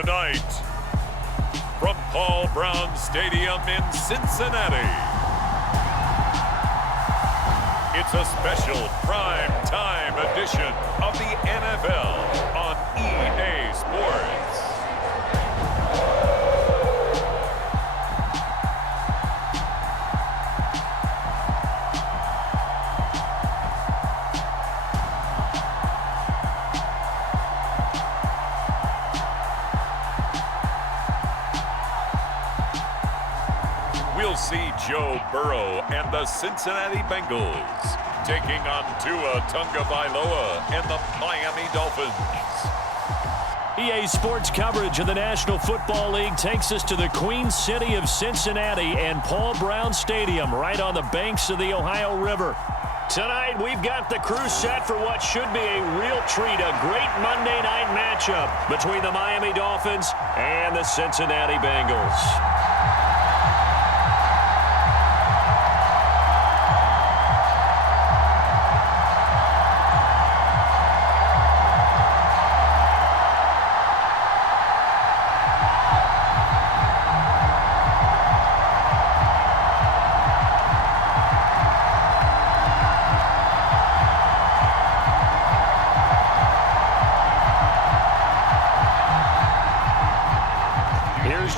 Tonight, from Paul Brown Stadium in Cincinnati, it's a special prime time edition of the NFL on EA Sports. We'll see Joe Burrow and the Cincinnati Bengals taking on Tagovailoa and the Miami Dolphins. EA Sports coverage of the National Football League takes us to the Queen City of Cincinnati and Paul Brown Stadium right on the banks of the Ohio River. Tonight, we've got the crew set for what should be a real treat, a great Monday night matchup between the Miami Dolphins and the Cincinnati Bengals.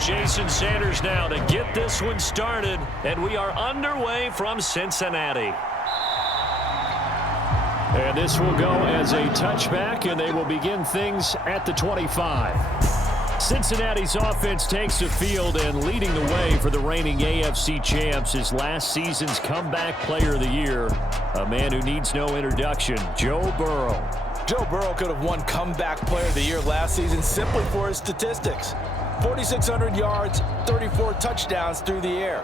Jason Sanders now to get this one started, and we are underway from Cincinnati. And this will go as a touchback, and they will begin things at the 25. Cincinnati's offense takes the field, and leading the way for the reigning AFC champs is last season's comeback player of the year, a man who needs no introduction, Joe Burrow. Joe Burrow could have won comeback player of the year last season simply for his statistics. 4,600 yards, 34 touchdowns through the air.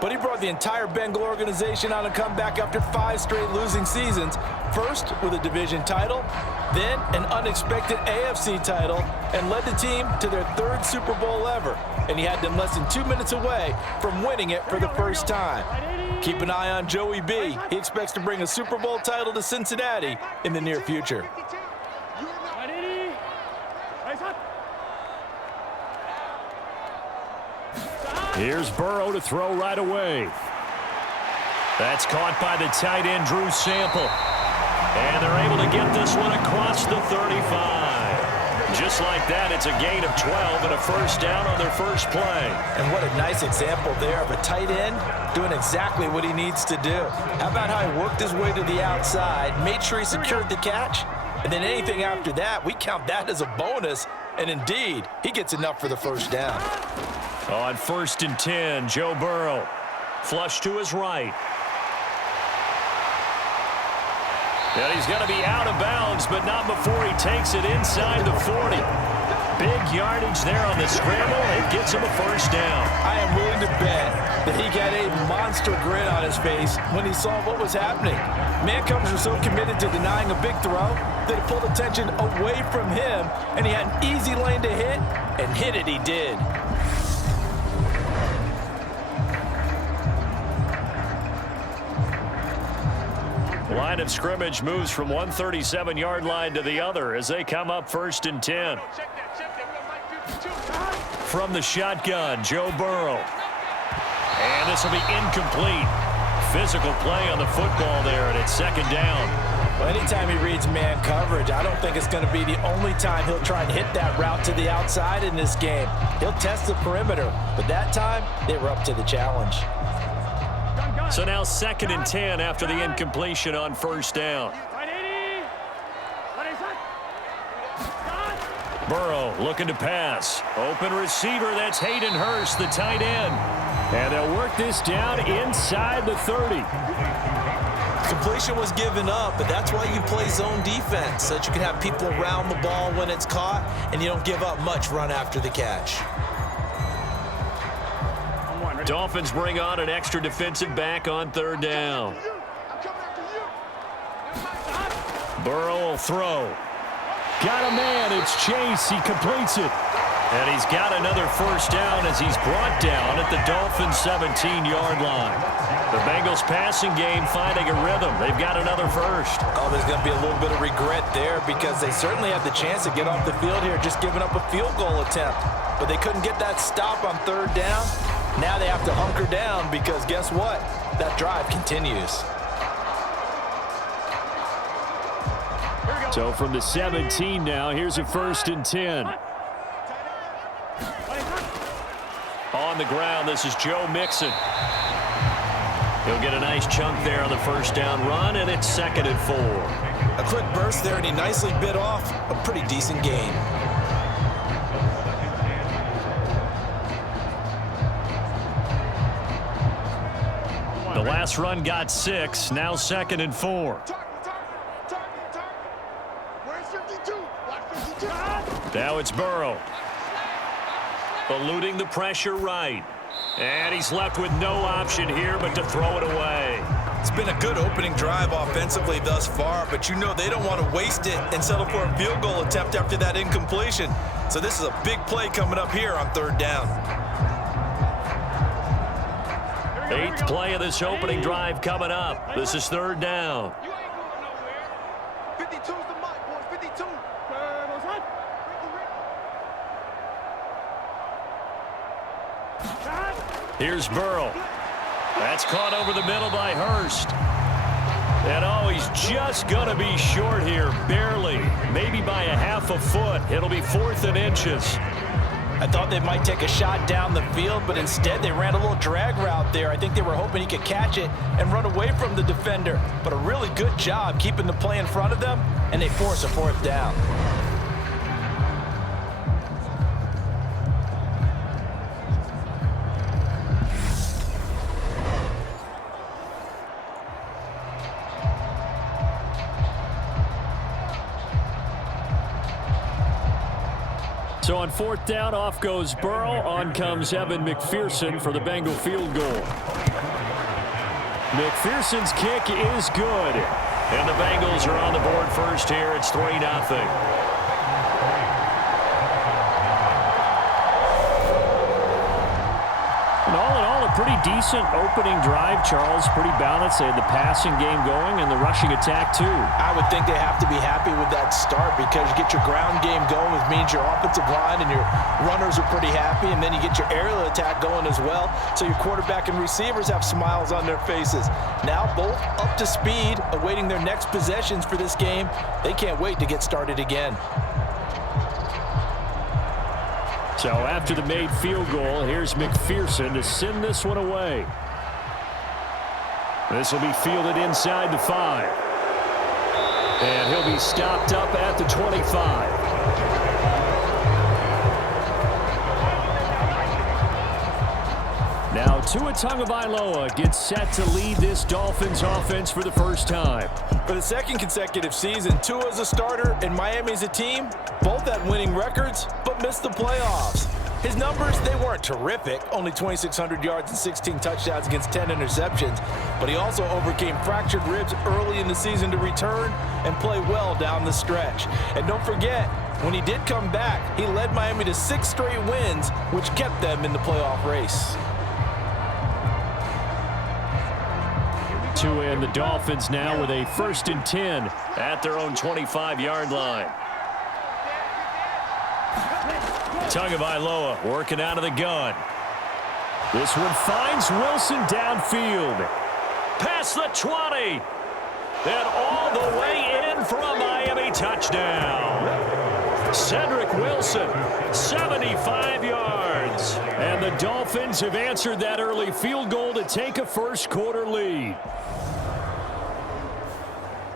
But he brought the entire Bengal organization on a comeback after 5 straight losing seasons. First with a division title, then an unexpected AFC title, and led the team to their 3rd Super Bowl ever. And he had them less than 2 minutes away from winning it for the first time. Keep an eye on Joey B. He expects to bring a Super Bowl title to Cincinnati in the near future. Here's Burrow to throw right away. That's caught by the tight end, Drew Sample. And they're able to get this one across the 35. Just like that, it's a gain of 12 and a first down on their first play. And what a nice example there of a tight end doing exactly what he needs to do. How about how he worked his way to the outside, made sure he secured the catch, and then anything after that, we count that as a bonus. And indeed, he gets enough for the first down. On 1st and 10, Joe Burrow. Flush to his right. And he's going to be out of bounds, but not before he takes it inside the 40. Big yardage there on the scramble, and gets him a first down. I am willing to bet that he got a monster grin on his face when he saw what was happening. Mancovers were so committed to denying a big throw that it pulled attention away from him, and he had an easy lane to hit, and hit it he did. Line of scrimmage moves from one 37-yard line to the other as they come up 1st and 10. From the shotgun, Joe Burrow. And this will be incomplete. Physical play on the football there, and it's 2nd down. Well, anytime he reads man coverage, I don't think it's going to be the only time he'll try and hit that route to the outside in this game. He'll test the perimeter, but that time, they were up to the challenge. So now 2nd and 10 after the incompletion on 1st down. Burrow looking to pass. Open receiver, that's Hayden Hurst, the tight end. And they'll work this down inside the 30. Completion was given up, but that's why you play zone defense, so that you can have people around the ball when it's caught, and you don't give up much run after the catch. Dolphins bring on an extra defensive back on 3rd down. Burrow will throw. got a man. It's Chase. He completes it. And he's got another first down as he's brought down at the Dolphins' 17-yard line. The Bengals passing game finding a rhythm. They've got another first. Oh, there's going to be a little bit of regret there because they certainly had the chance to get off the field here, just giving up a field goal attempt. But they couldn't get that stop on third down. Now they have to hunker down because guess what? That drive continues. So from the 17 now, here's a 1st and 10. On the ground, this is Joe Mixon. He'll get a nice chunk there on the first down run, and it's 2nd and 4. A quick burst there, and he nicely bit off a pretty decent gain. The last run got 6, now 2nd and 4. Now it's Burrow. Eluding the pressure right. And he's left with no option here but to throw it away. It's been a good opening drive offensively thus far, but you know they don't want to waste it and settle for a field goal attempt after that incompletion. So this is a big play coming up here on third down. 8th play of this opening drive coming up. This is third down. You ain't going nowhere. 52's the mark, boys. 52. Here's Burrow. That's caught over the middle by Hurst. And oh, he's just going to be short here, barely. Maybe by a half a foot. It'll be 4th and inches. I thought they might take a shot down the field, but instead they ran a little drag route there. I think they were hoping he could catch it and run away from the defender. But a really good job keeping the play in front of them, and they force a 4th down. So on 4th down, off goes Burrow. On comes Evan McPherson for the Bengal field goal. McPherson's kick is good. And the Bengals are on the board first here. It's 3-0. And all in all, a pretty decent opening drive, Charles. Pretty balanced. They had the passing game going and the rushing attack, too. I would think they have to be happy with that start because you get your ground game going, which means your offensive line and your runners are pretty happy, and then you get your aerial attack going as well. So your quarterback and receivers have smiles on their faces. Now both up to speed, awaiting their next possessions for this game. They can't wait to get started again. So after the made field goal, here's McPherson to send this one away. This will be fielded inside the 5. And he'll be stopped up at the 25. Now Tua Tagovailoa gets set to lead this Dolphins offense for the first time. For the 2nd consecutive season, Tua's a starter and Miami's a team. Both had winning records, but missed the playoffs. His numbers, they weren't terrific. Only 2,600 yards and 16 touchdowns against 10 interceptions. But he also overcame fractured ribs early in the season to return and play well down the stretch. And don't forget, when he did come back, he led Miami to 6 straight wins, which kept them in the playoff race. Tua and the Dolphins now with a 1st and 10 at their own 25-yard line. Tagovailoa working out of the gun. This one finds Wilson downfield. Past the 20. And all the way in for a Miami touchdown. Cedric Wilson, 75 yards. And the Dolphins have answered that early field goal to take a first-quarter lead.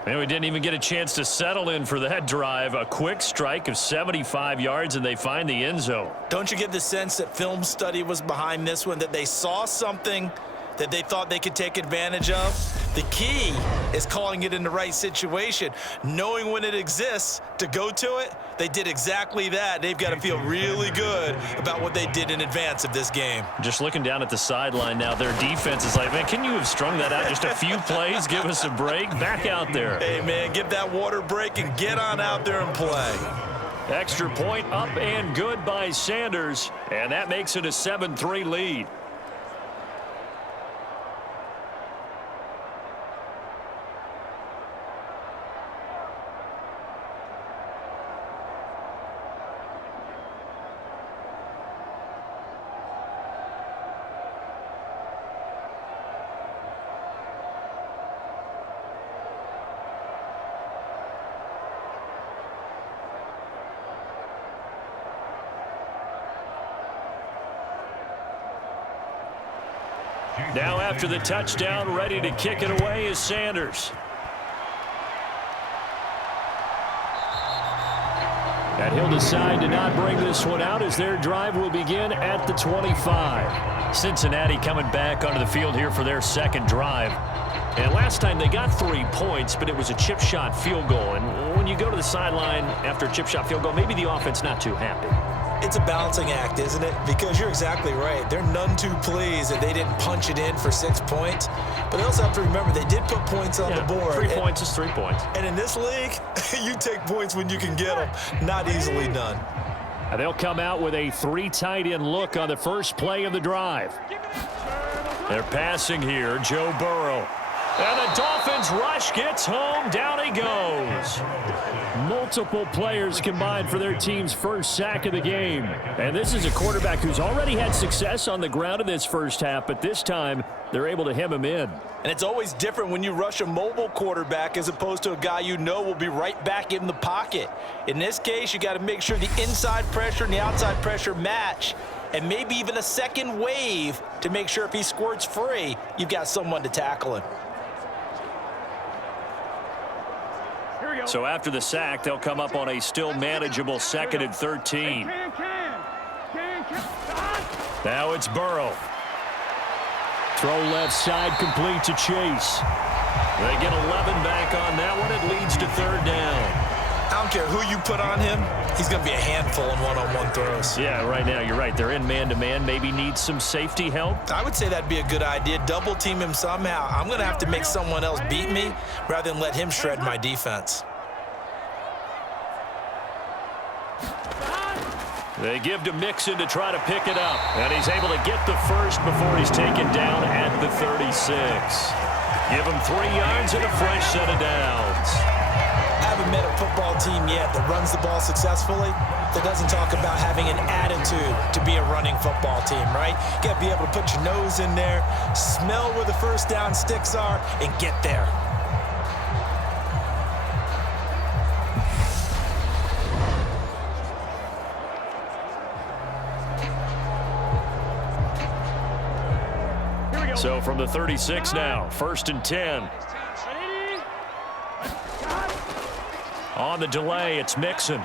And we didn't even get a chance to settle in for that drive. A quick strike of 75 yards, and they find the end zone. Don't you get the sense that film study was behind this one, that they saw something that they thought they could take advantage of. The key is calling it in the right situation, knowing when it exists to go to it. They did exactly that. They've got to feel really good about what they did in advance of this game. Just looking down at the sideline now, their defense is like, man, can you have strung that out just a few plays? Give us a break. Back out there. Hey, man, give that water break and get on out there and play. Extra point up and good by Sanders, and that makes it a 7-3 lead. Now after the touchdown, ready to kick it away is Sanders. And he'll decide to not bring this one out as their drive will begin at the 25. Cincinnati coming back onto the field here for their second drive. And last time they got 3 points, but it was a chip shot field goal. And when you go to the sideline after a chip shot field goal, maybe the offense not too happy. It's a balancing act, isn't it? Because you're exactly right. They're none too pleased that they didn't punch it in for 6 points. But they also have to remember they did put points on the board. 3 points is 3 points. And in this league, you take points when you can get them. Not easily done. And they'll come out with a 3 tight end look on the first play of the drive. They're passing here, Joe Burrow. And the Dolphins rush gets home. Down he goes. Multiple players combined for their team's first sack of the game. And this is a quarterback who's already had success on the ground in this first half, but this time they're able to hem him in. And it's always different when you rush a mobile quarterback as opposed to a guy you know will be right back in the pocket. In this case, you got to make sure the inside pressure and the outside pressure match, and maybe even a second wave to make sure if he squirts free, you've got someone to tackle him. So after the sack, they'll come up on a still manageable 2nd and 13. Now it's Burrow. Throw left side complete to Chase. They get 11 back on that one. It leads to 3rd down. I don't care who you put on him. He's going to be a handful in one-on-one throws. Yeah, right now you're right. They're in man-to-man. Maybe needs some safety help. I would say that'd be a good idea. Double team him somehow. I'm going to have to make someone else beat me rather than let him shred my defense. They give to Mixon to try to pick it up. And he's able to get the first before he's taken down at the 36. Give him 3 yards and a fresh set of downs. I haven't met a football team yet that runs the ball successfully that doesn't talk about having an attitude to be a running football team, right? You got to be able to put your nose in there, smell where the first down sticks are, and get there. So from the 36 now, 1st and 10. On the delay, it's Mixon.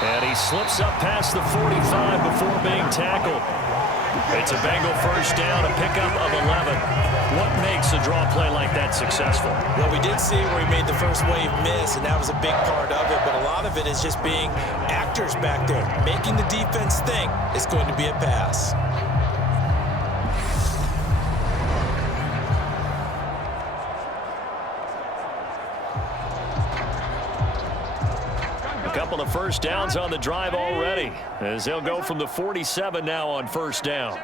And he slips up past the 45 before being tackled. It's a Bengal first down, a pickup of 11. What makes a draw play like that successful? Well, we did see where he made the first wave miss, and that was a big part of it. But a lot of it is just being actors back there, making the defense think it's going to be a pass. Couple of first downs on the drive already, as they'll go from the 47 now on first down.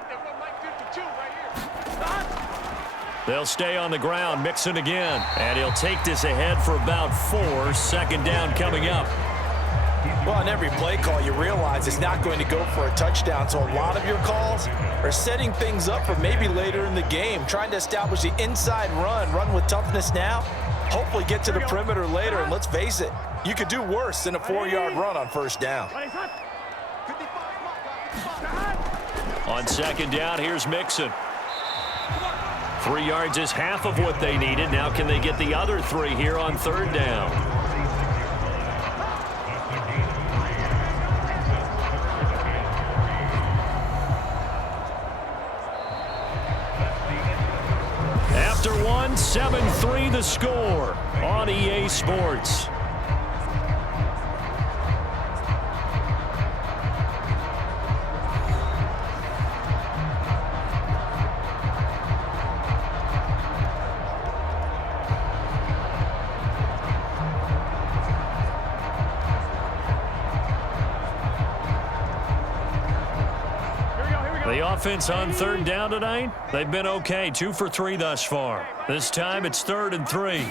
They'll stay on the ground, Mixon again, and he'll take this ahead for about 4. 2nd down coming up. Well, on every play call, you realize it's not going to go for a touchdown, so a lot of your calls are setting things up for maybe later in the game, trying to establish the inside run with toughness now, hopefully get to the perimeter later, and let's face it, you could do worse than a 4-yard run on first down. On 2nd down, here's Mixon. 3 yards is half of what they needed. Now can they get the other 3 here on 3rd down? It's 7-3 the score on EA Sports. The offense on third down tonight, they've been okay, 2 for 3 thus far. This time it's 3rd and 3.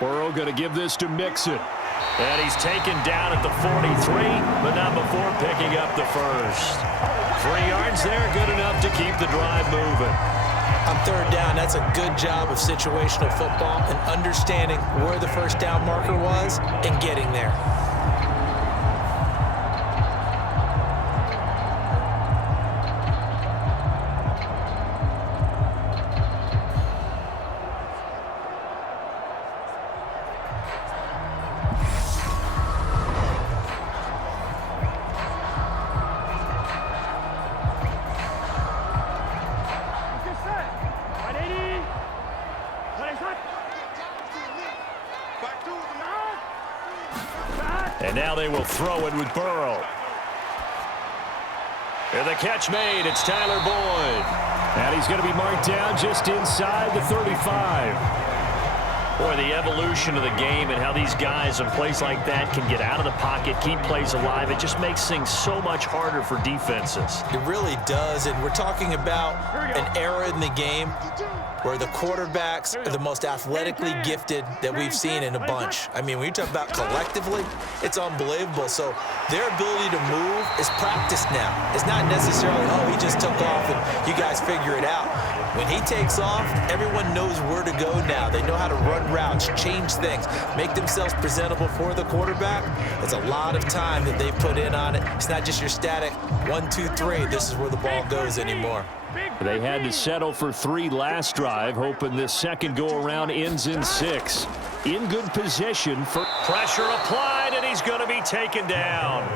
Burrow going to give this to Mixon. And he's taken down at the 43, but not before picking up the first. 3 yards there, good enough to keep the drive moving. On third down, that's a good job of situational football and understanding where the first down marker was and getting there. And now they will throw it with Burrow. And the catch made. It's Tyler Boyd. And he's going to be marked down just inside the 35. Boy, the evolution of the game and how these guys in plays like that can get out of the pocket, keep plays alive, it just makes things so much harder for defenses. It really does, and we're talking about an era in the game where the quarterbacks are the most athletically gifted that we've seen in a bunch. I mean, when you talk about collectively, it's unbelievable. So their ability to move is practiced now. It's not necessarily, oh, he just took off and you guys figure it out. When he takes off, everyone knows where to go now. They know how to run routes, change things, make themselves presentable for the quarterback. It's a lot of time that they put in on it. It's not just your static 1, 2, 3. This is where the ball goes anymore. They had to settle for 3 last drive, hoping this second go-around ends in 6. In good position for Pressure applied, and he's going to be taken down.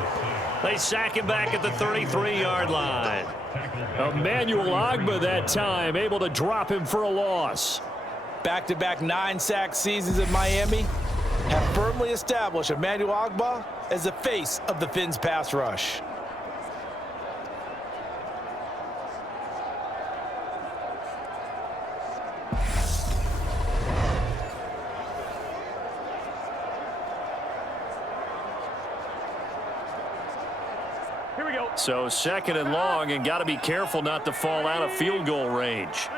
They sack him back at the 33-yard line. Emmanuel Ogbah that time, able to drop him for a loss. Back-to-back 9-sack seasons in Miami have firmly established Emmanuel Ogbah as the face of the Fins pass rush. So 2nd and long, and got to be careful not to fall out of field goal range.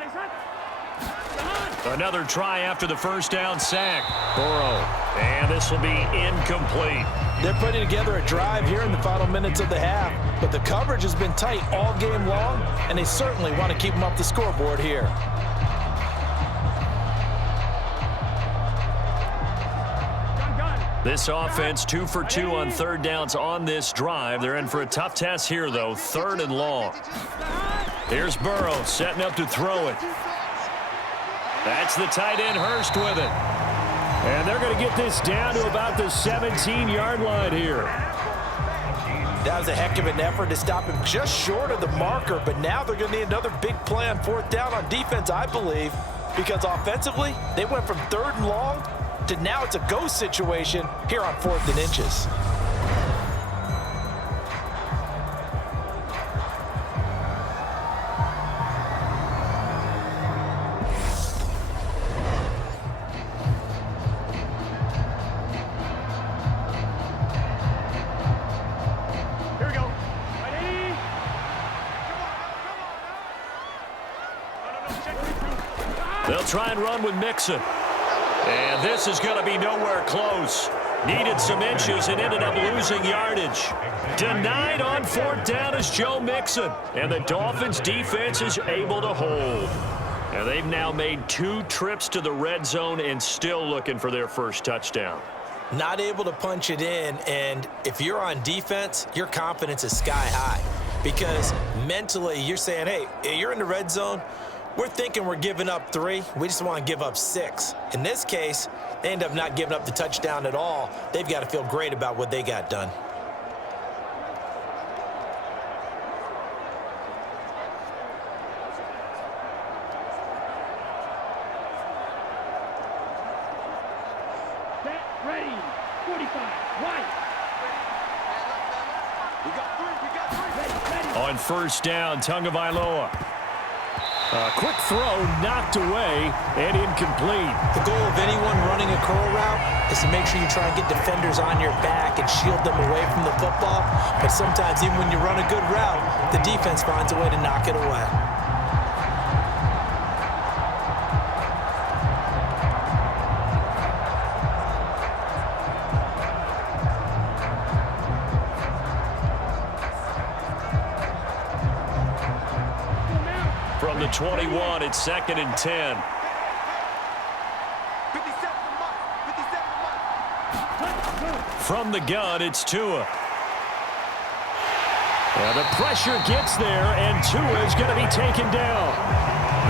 Another try after the first down sack. Burrow, and this will be incomplete. They're putting together a drive here in the final minutes of the half, but the coverage has been tight all game long, and they certainly want to keep them up the scoreboard here. This offense 2 for 2 on third downs on this drive. They're in for a tough test here, though, 3rd and long. Here's Burrow setting up to throw it. That's the tight end Hurst with it. And they're going to get this down to about the 17-yard line here. That was a heck of an effort to stop him just short of the marker, but now they're going to need another big play on 4th down on defense, I believe, because offensively, they went from 3rd and long to now it's a go situation here on 4th and inches. Here we go. They'll try and run with Mixon. And this is going to be nowhere close. Needed some inches and ended up losing yardage. Denied on 4th down is Joe Mixon. And the Dolphins defense is able to hold. And they've now made 2 trips to the red zone and still looking for their first touchdown. Not able to punch it in, and if you're on defense, your confidence is sky high. Because mentally, you're saying, hey, you're in the red zone. We're thinking we're giving up 3. We just want to give up 6. In this case, they end up not giving up the touchdown at all. They've got to feel great about what they got done. Ready. 45. Right. We got three. On first down, Tagovailoa. A quick throw knocked away and incomplete. The goal of anyone running a curl route is to make sure you try and get defenders on your back and shield them away from the football. But sometimes even when you run a good route, the defense finds a way to knock it away. From the 21, it's 2nd and 10. 57 From the gun, it's Tua. And the pressure gets there, and Tua is going to be taken down.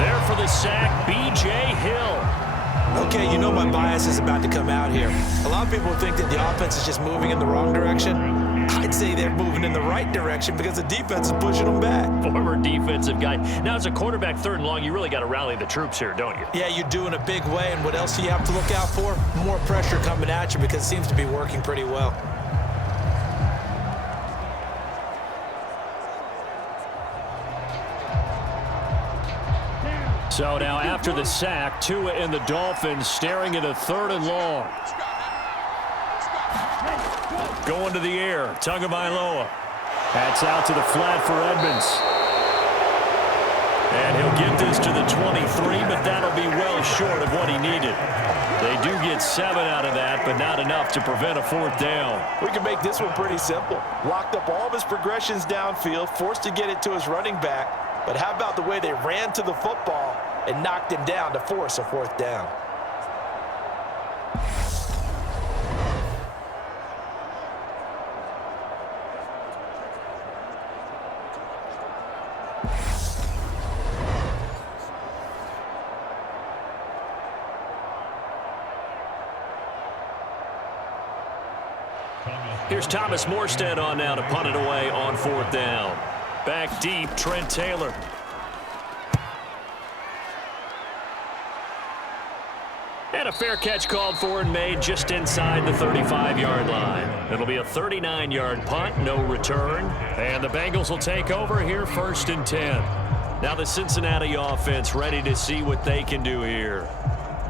There for the sack, B.J. Hill. Okay, you know my bias is about to come out here. A lot of people think that the offense is just moving in the wrong direction. I'd say they're moving in the right direction because the defense is pushing them back. Former defensive guy. Now, as a quarterback, 3rd and long, you really got to rally the troops here, don't you? Yeah, you do in a big way, and what else do you have to look out for? More pressure coming at you because it seems to be working pretty well. So now after the sack, Tua and the Dolphins staring at a 3rd and long. Going to the air, Tagovailoa. That's out to the flat for Edmonds. And he'll get this to the 23, but that'll be well short of what he needed. They do get 7 out of that, but not enough to prevent a 4th down. We can make this one pretty simple. Locked up all of his progressions downfield, forced to get it to his running back. But how about the way they ran to the football and knocked him down to force a 4th down? Here's Thomas Morstead on now to punt it away on 4th down. Back deep, Trent Taylor. And a fair catch called for and made just inside the 35-yard line. It'll be a 39-yard punt, no return. And the Bengals will take over here 1st and 10. Now the Cincinnati offense ready to see what they can do here.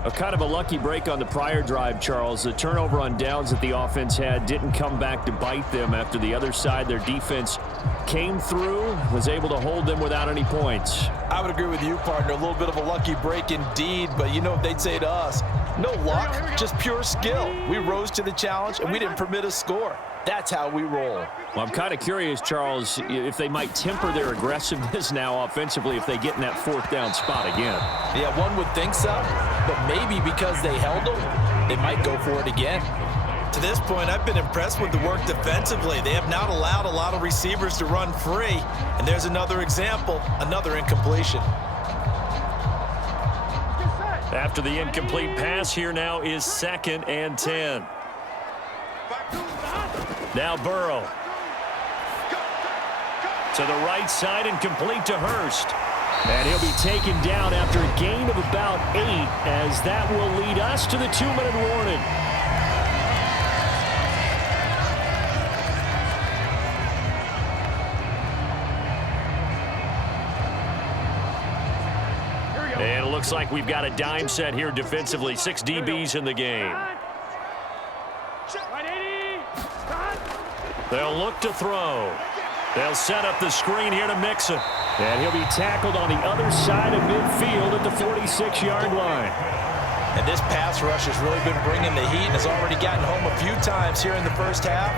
A kind of a lucky break on the prior drive, Charles. The turnover on downs that the offense had didn't come back to bite them after the other side. Their defense came through, was able to hold them without any points. I would agree with you, partner. A little bit of a lucky break indeed, but you know what they'd say to us? No luck, just pure skill. We rose to the challenge, and we didn't permit a score. That's how we roll. Well, I'm kind of curious, Charles, if they might temper their aggressiveness now offensively if they get in that 4th down spot again. Yeah, one would think so, but maybe because they held them, they might go for it again. To this point, I've been impressed with the work defensively. They have not allowed a lot of receivers to run free. And there's another example, another incompletion. After the incomplete pass, here now is 2nd and 10. Now Burrow. To the right side and complete to Hurst. And he'll be taken down after a gain of about 8, as that will lead us to the 2-minute warning. And it looks like we've got a dime set here defensively. 6 DBs in the game. They'll look to throw. They'll set up the screen here to Mixon. And he'll be tackled on the other side of midfield at the 46-yard line. And this pass rush has really been bringing the heat and has already gotten home a few times here in the first half.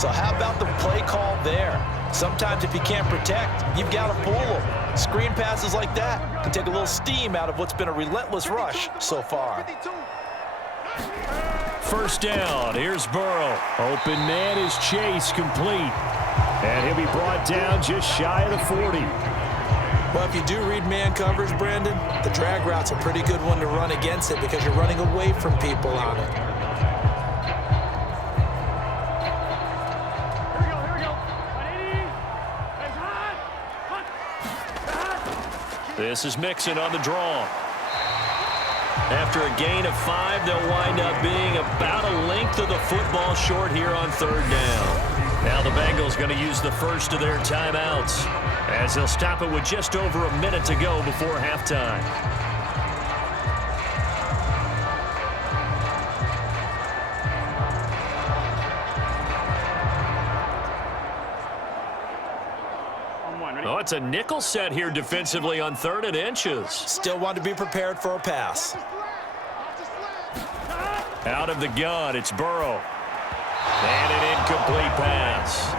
So how about the play call there? Sometimes if you can't protect, you've got to fool them. Screen passes like that can take a little steam out of what's been a relentless rush so far. First down, here's Burrow. Open man is Chase, complete. And he'll be brought down just shy of the 40. Well, if you do read man coverage, Brandon, the drag route's a pretty good one to run against it because you're running away from people on it. Here we go. 180. It's hot. This is Mixon on the draw. After a gain of 5, they'll wind up being about a length of the football short here on 3rd down. Now the Bengals going to use the first of their timeouts as they'll stop it with just over a minute to go before halftime. Oh, it's a nickel set here defensively on 3rd and inches. Still want to be prepared for a pass. Out of the gun, it's Burrow. And an incomplete pass.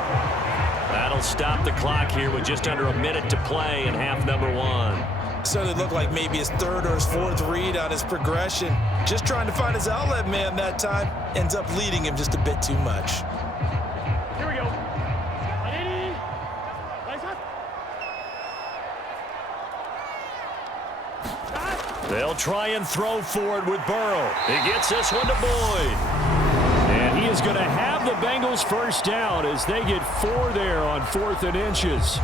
That'll stop the clock here with just under a minute to play in half number 1. Certainly looked like maybe his 3rd or his 4th read on his progression. Just trying to find his outlet man that time. Ends up leading him just a bit too much. Here we go. They'll try and throw forward with Burrow. He gets this one to Boyd. And he is going to have the Bengals first down as they get 4 there on 4th and inches.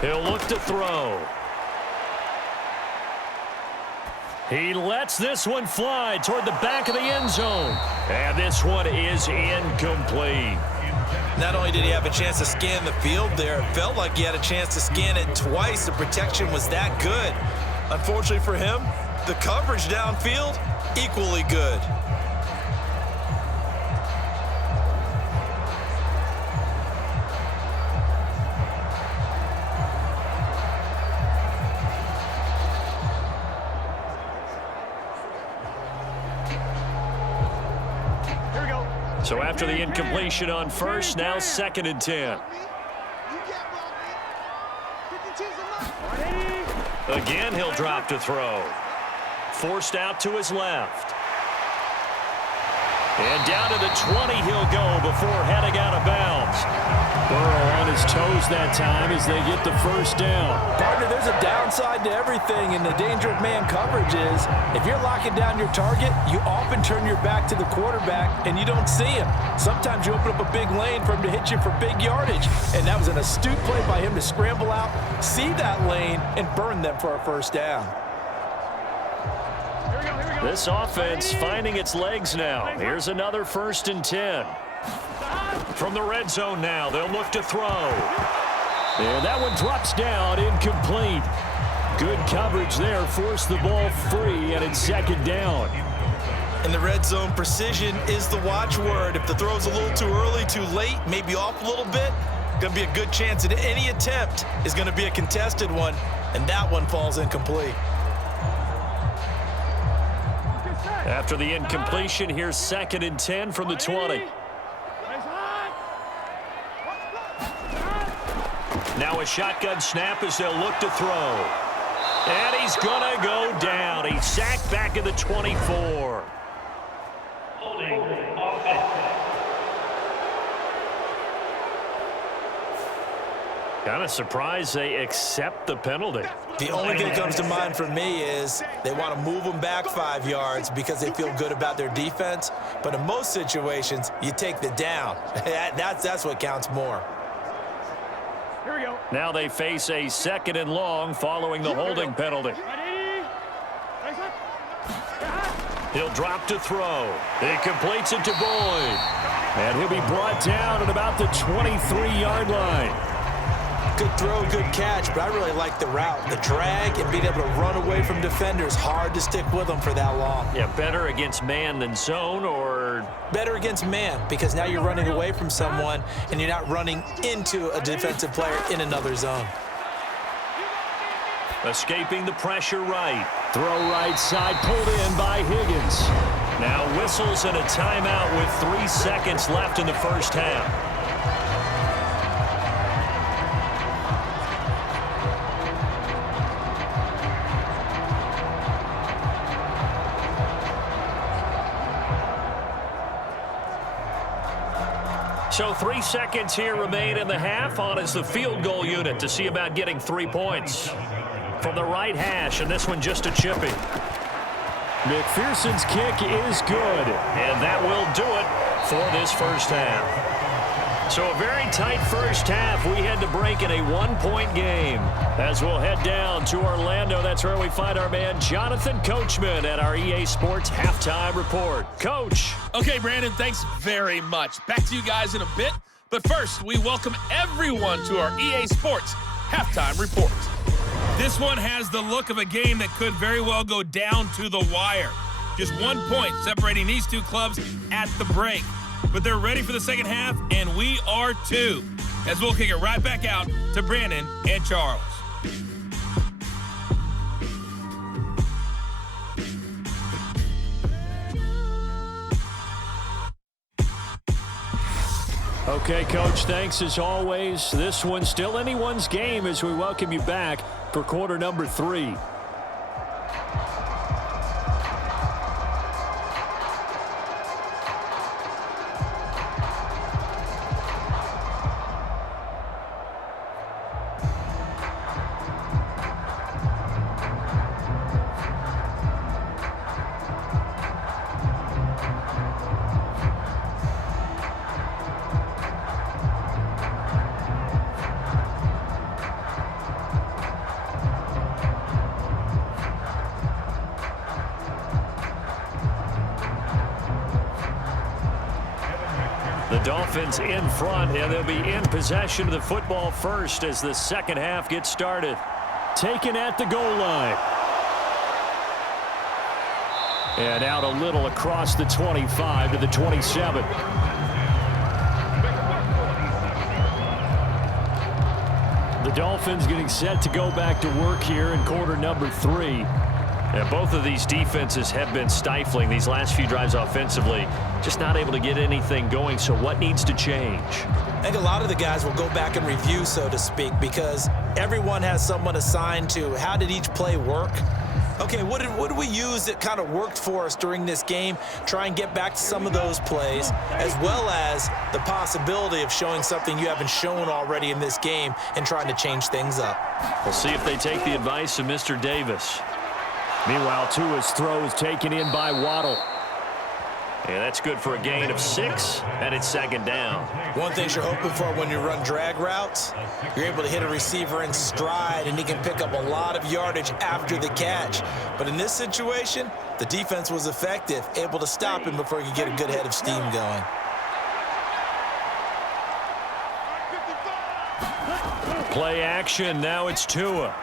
He'll look to throw. He lets this one fly toward the back of the end zone. And this one is incomplete. Not only did he have a chance to scan the field there, it felt like he had a chance to scan it twice. The protection was that good. Unfortunately for him, the coverage downfield, equally good. So after the incompletion on 1st, now 2nd and 10. Again, he'll drop to throw. Forced out to his left. And down to the 20 he'll go before heading out of bounds. Burrow on his toes that time as they get the first down. Partner, there's a downside to everything, and the danger of man coverage is if you're locking down your target, you often turn your back to the quarterback and you don't see him. Sometimes you open up a big lane for him to hit you for big yardage, and that was an astute play by him to scramble out, see that lane, and burn them for a first down. This offense finding its legs now. Here's another 1st and 10. From the red zone now, they'll look to throw. And that one drops down, incomplete. Good coverage there, forced the ball free, and it's 2nd down. In the red zone, precision is the watchword. If the throw's a little too early, too late, maybe off a little bit, going to be a good chance that any attempt is going to be a contested one, and that one falls incomplete. After the incompletion, here's 2nd and 10 from the 20. Now a shotgun snap as they'll look to throw. And he's going to go down. He's sacked back at the 24. Kind of surprised they accept the penalty. The only thing that comes to mind for me is they want to move them back 5 yards because they feel good about their defense. But in most situations, you take the down. That's what counts more. Here we go. Now they face a 2nd and long following the holding penalty. He'll drop to throw. He completes it to Boyd. And he'll be brought down at about the 23-yard line. Good throw, good catch, but I really like the route. The drag and being able to run away from defenders, hard to stick with them for that long. Yeah, better against man than zone, or? Better against man, because now you're running away from someone and you're not running into a defensive player in another zone. Escaping the pressure right. Throw right side, pulled in by Higgins. Now whistles and a timeout with 3 seconds left in the first half. So 3 seconds here remain in the half. On is the field goal unit to see about getting 3 points. From the right hash, and this one just a chippy. McPherson's kick is good. And that will do it for this first half. So a very tight first half. We had to break in a 1-point game. As we'll head down to Orlando, that's where we find our man Jonathan Coachman at our EA Sports Halftime Report. Coach. Okay, Brandon, thanks very much. Back to you guys in a bit. But first, we welcome everyone to our EA Sports Halftime Report. This one has the look of a game that could very well go down to the wire. Just 1 point separating these two clubs at the break. But they're ready for the second half, and we are too. As we'll kick it right back out to Brandon and Charles. Okay, Coach, thanks as always. This one's still anyone's game as we welcome you back for quarter number 3. The Dolphins in front, and they'll be in possession of the football first as the second half gets started. Taken at the goal line. And out a little across the 25 to the 27. The Dolphins getting set to go back to work here in quarter number 3. And both of these defenses have been stifling these last few drives offensively. Just not able to get anything going, so what needs to change? I think a lot of the guys will go back and review, so to speak, because everyone has someone assigned to how did each play work. Okay, what did we use that kind of worked for us during this game? Try and get back to some of those plays, as well as the possibility of showing something you haven't shown already in this game and trying to change things up. We'll see if they take the advice of Mr. Davis. Meanwhile, Tua's throw is taken in by Waddle. And that's good for a gain of 6, and it's second down. One thing you're hoping for when you run drag routes, you're able to hit a receiver in stride, and he can pick up a lot of yardage after the catch. But in this situation, the defense was effective, able to stop him before he could get a good head of steam going. Play action, now it's Tua.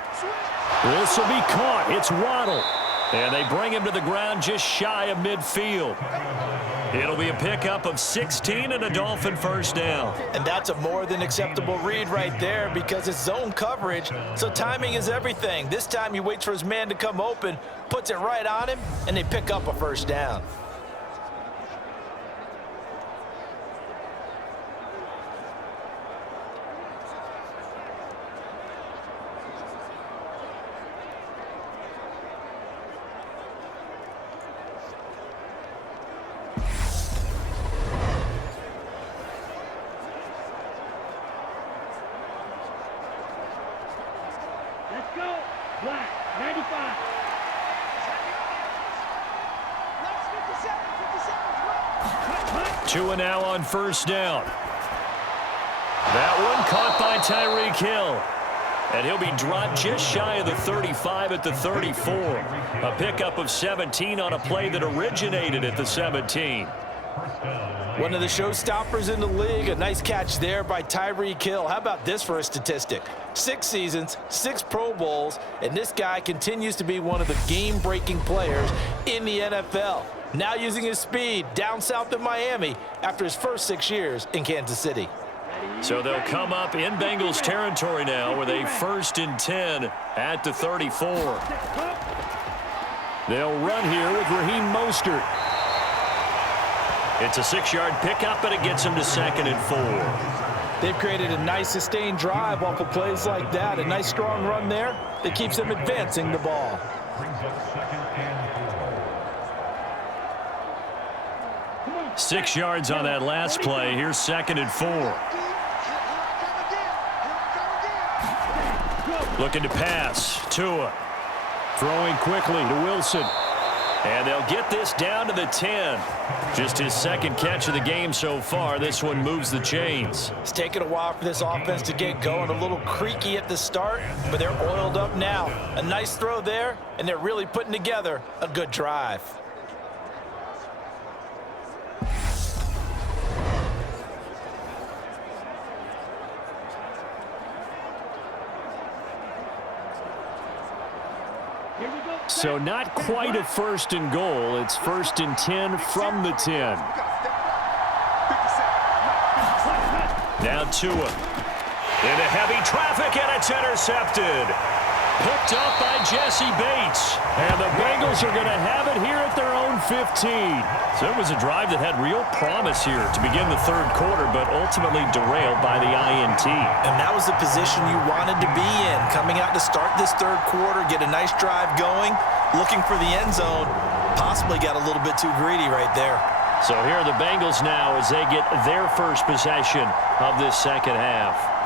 This will be caught. It's Waddle. And they bring him to the ground just shy of midfield. It'll be a pickup of 16 and a Dolphin first down. And that's a more than acceptable read right there because it's zone coverage, so timing is everything. This time he waits for his man to come open, puts it right on him, and they pick up a first down. Black, 95. Tua now on first down. That one caught by Tyreek Hill. And he'll be dropped just shy of the 35 at the 34. A pickup of 17 on a play that originated at the 17. One of the showstoppers in the league. A nice catch there by Tyreek Hill. How about this for a statistic? 6 seasons, 6 Pro Bowls, and this guy continues to be one of the game-breaking players in the NFL. Now using his speed down south of Miami after his first 6 years in Kansas City. So they'll come up in Bengals territory now with a 1st and 10 at the 34. They'll run here with Raheem Mostert. It's a 6-yard pickup, and it gets him to 2nd and 4. They've created a nice sustained drive off of plays like that. A nice strong run there that keeps them advancing the ball. 6 yards on that last play. Here's 2nd and 4. Looking to pass. Tua. Throwing quickly to Wilson. And they'll get this down to the 10. Just his 2nd catch of the game so far. This one moves the chains. It's taken a while for this offense to get going. A little creaky at the start, but they're oiled up now. A nice throw there, and they're really putting together a good drive. So not quite a 1st and goal. It's 1st and 10 from the 10. Now Tua. Into heavy traffic, and it's intercepted. Picked up by Jessie Bates. And the Bengals are going to have it here at their own 15. So it was a drive that had real promise here to begin the 3rd quarter, but ultimately derailed by the INT. And that was the position you wanted to be in. Coming out to start this 3rd quarter, get a nice drive going, looking for the end zone. Possibly got a little bit too greedy right there. So here are the Bengals now as they get their first possession of this 2nd half.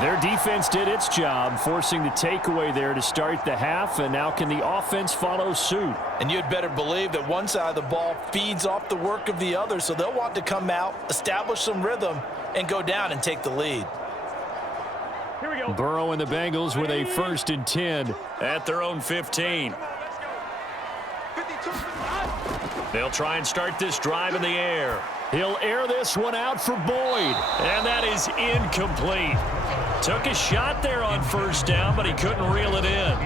Their defense did its job, forcing the takeaway there to start the half, and now can the offense follow suit? And you'd better believe that one side of the ball feeds off the work of the other, so they'll want to come out, establish some rhythm, and go down and take the lead. Here we go. Burrow and the Bengals with a 1st and 10 at their own 15. They'll try and start this drive in the air. He'll air this one out for Boyd, and that is incomplete. Took a shot there on 1st down, but he couldn't reel it in.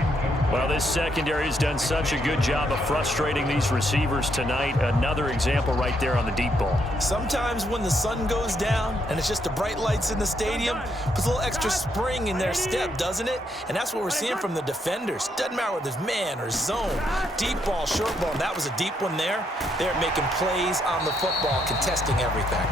Well, this secondary has done such a good job of frustrating these receivers tonight. Another example right there on the deep ball. Sometimes when the sun goes down and it's just the bright lights in the stadium, puts a little extra spring in their step, doesn't it? And that's what we're seeing from the defenders. Doesn't matter whether it's man or zone, deep ball, short ball. That was a deep one there. They're making plays on the football, contesting everything.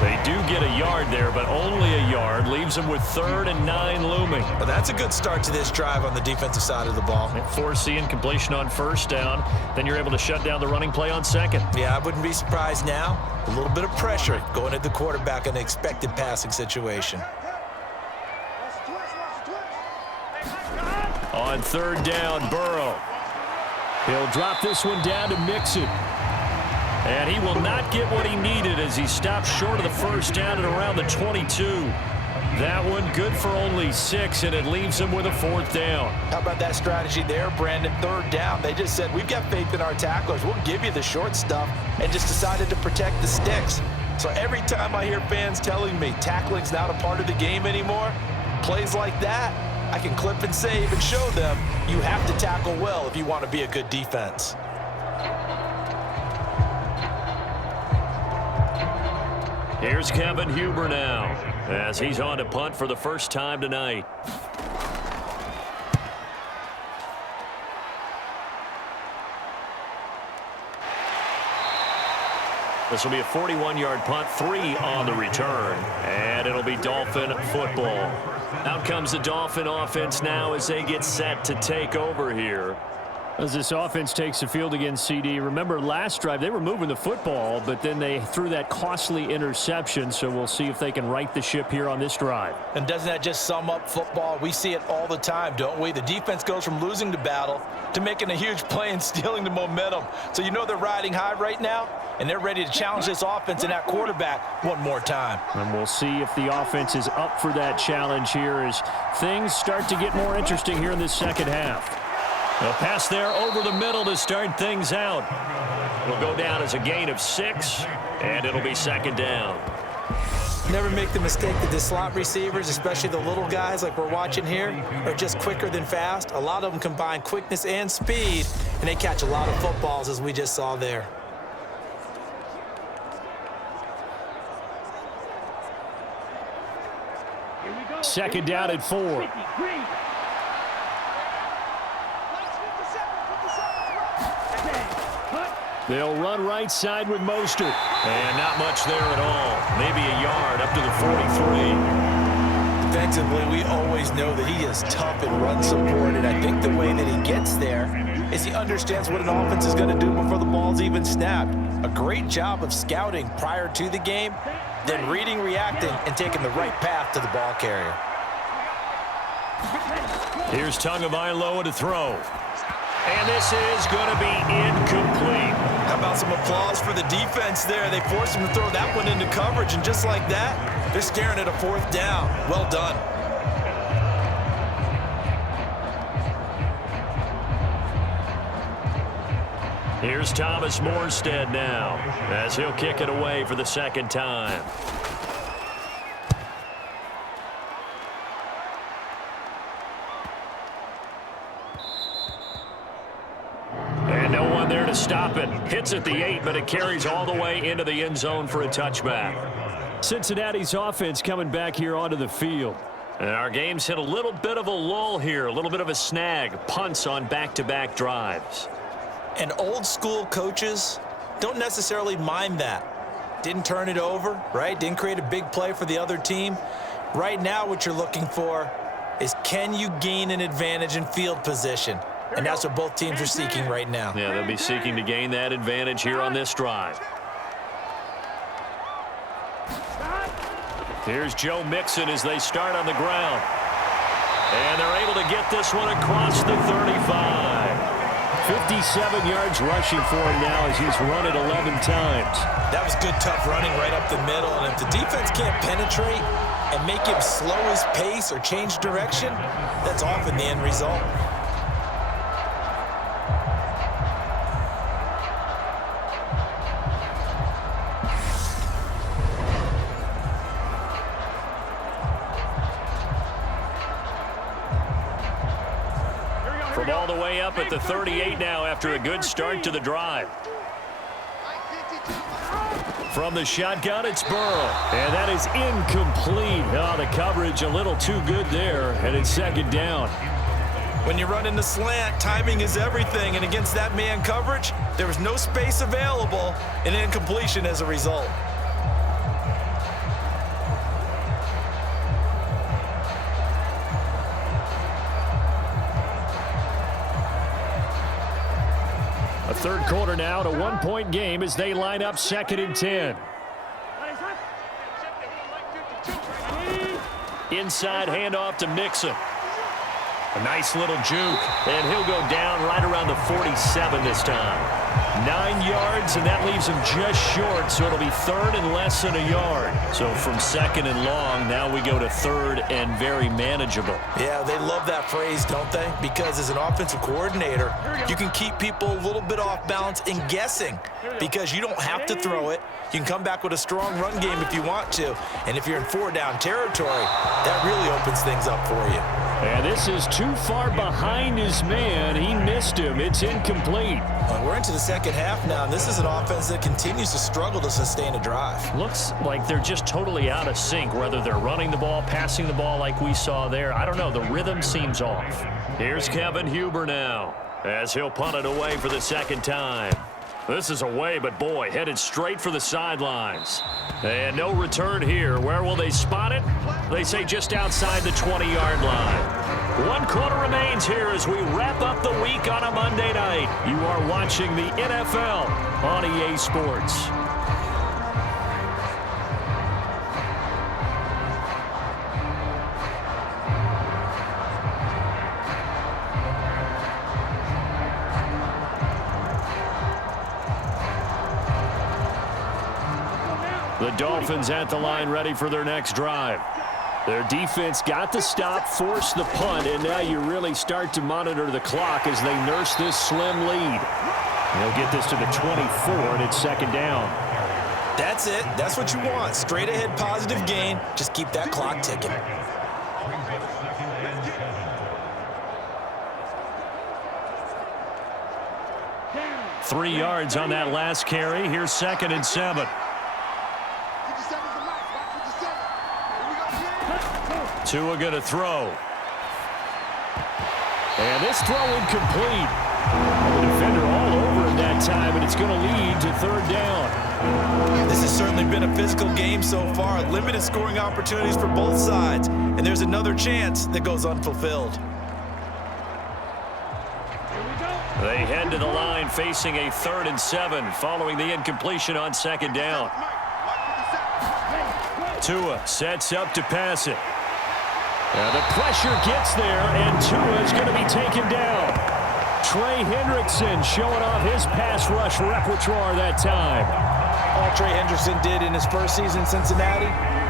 They do get a yard there, but only a yard. Leaves them with 3rd and 9 looming. Well, that's a good start to this drive on the defensive side of the ball. Forcing incompletion on 1st down. Then you're able to shut down the running play on 2nd. Yeah, I wouldn't be surprised now. A little bit of pressure going at the quarterback in an expected passing situation. On 3rd down, Burrow. He'll drop this one down to Mixon. And he will not get what he needed as he stopped short of the 1st down at around the 22. That one good for only 6, and it leaves him with a 4th down. How about that strategy there, Brandon? 3rd down. They just said, we've got faith in our tacklers. We'll give you the short stuff, and just decided to protect the sticks. So every time I hear fans telling me tackling's not a part of the game anymore, plays like that, I can clip and save and show them you have to tackle well if you want to be a good defense. Here's Kevin Huber now as he's on to punt for the 1st time tonight. This will be a 41-yard punt, 3 on the return, and it'll be Dolphin football. Out comes the Dolphin offense now as they get set to take over here. As this offense takes the field against CD, remember last drive they were moving the football, but then they threw that costly interception, so we'll see if they can right the ship here on this drive. And doesn't that just sum up football? We see it all the time, don't we? The defense goes from losing the battle to making a huge play and stealing the momentum. So you know they're riding high right now, and they're ready to challenge this offense and that quarterback one more time. And we'll see if the offense is up for that challenge here as things start to get more interesting here in this 2nd half. A pass there over the middle to start things out. It'll go down as a gain of 6, and it'll be 2nd down. Never make the mistake that the slot receivers, especially the little guys like we're watching here, are just quicker than fast. A lot of them combine quickness and speed, and they catch a lot of footballs, as we just saw there. Second down at 4. They'll run right side with Mostert. And not much there at all. Maybe a yard up to the 43. Defensively, we always know that he is tough in run support, and I think the way that he gets there is he understands what an offense is going to do before the ball's even snapped. A great job of scouting prior to the game, then reading, reacting, and taking the right path to the ball carrier. Here's Tagovailoa to throw. And this is going to be incomplete. How about some applause for the defense there? They forced him to throw that one into coverage, and just like that, they're staring at a 4th down. Well done. Here's Thomas Morstead now, as he'll kick it away for the 2nd time. And no one there to stop it. Hits at the 8, but it carries all the way into the end zone for a touchback. Cincinnati's offense coming back here onto the field. And our game's hit a little bit of a lull here, a little bit of a snag. Punts on back-to-back drives. And old school coaches don't necessarily mind that. Didn't turn it over, right? Didn't create a big play for the other team. Right now what you're looking for is, can you gain an advantage in field position? And that's what both teams are seeking right now. Yeah, they'll be seeking to gain that advantage here on this drive. Here's Joe Mixon as they start on the ground. And they're able to get this one across the 35. 57 yards rushing for him now as he's run it 11 times. That was good, tough running right up the middle. And if the defense can't penetrate and make him slow his pace or change direction, that's often the end result. From all the way up at the 38 now after a good start to the drive. From the shotgun, it's Burrow. And that is incomplete. Oh, the coverage a little too good there, and it's 2nd down. When you run in the slant, timing is everything. And against that man coverage, there was no space available, and incompletion as a result. A 3rd quarter now, a 1-point game as they line up 2nd and 10. Inside handoff to Mixon. A nice little juke, and he'll go down right around the 47 this time. 9 yards, and that leaves him just short, so it'll be 3rd and less than a yard. So from 2nd and long, now we go to 3rd and very manageable. Yeah, they love that phrase, don't they? Because as an offensive coordinator, you can keep people a little bit off balance and guessing because you don't have to throw it. You can come back with a strong run game if you want to. And if you're in 4-down territory, that really opens things up for you. And this is too far behind his man. He missed him. It's incomplete. Well, we're into the 2nd half now, and this is an offense that continues to struggle to sustain a drive. Looks like they're just totally out of sync, whether they're running the ball, passing the ball like we saw there. I don't know. The rhythm seems off. Here's Kevin Huber now as he'll punt it away for the 2nd time. This is away, but boy, headed straight for the sidelines. And no return here. Where will they spot it? They say just outside the 20-yard line. 1 quarter remains here as we wrap up the week on a Monday night. You are watching the NFL on EA Sports. The Dolphins at the line ready for their next drive. Their defense got the stop, forced the punt, and now you really start to monitor the clock as they nurse this slim lead. They'll get this to the 24, and it's 2nd down. That's it. That's what you want. Straight ahead positive gain. Just keep that clock ticking. Down. 3 yards on that last carry. Here's 2nd and 7. Tua going to throw. And this throw incomplete. The defender all over him that time, and it's going to lead to 3rd down. This has certainly been a physical game so far. Limited scoring opportunities for both sides. And there's another chance that goes unfulfilled. They head to the line facing a 3rd and 7 following the incompletion on 2nd down. Tua sets up to pass it. The pressure gets there, and Tua is going to be taken down. Trey Hendrickson showing off his pass rush repertoire that time. All Trey Hendrickson did in his first season in Cincinnati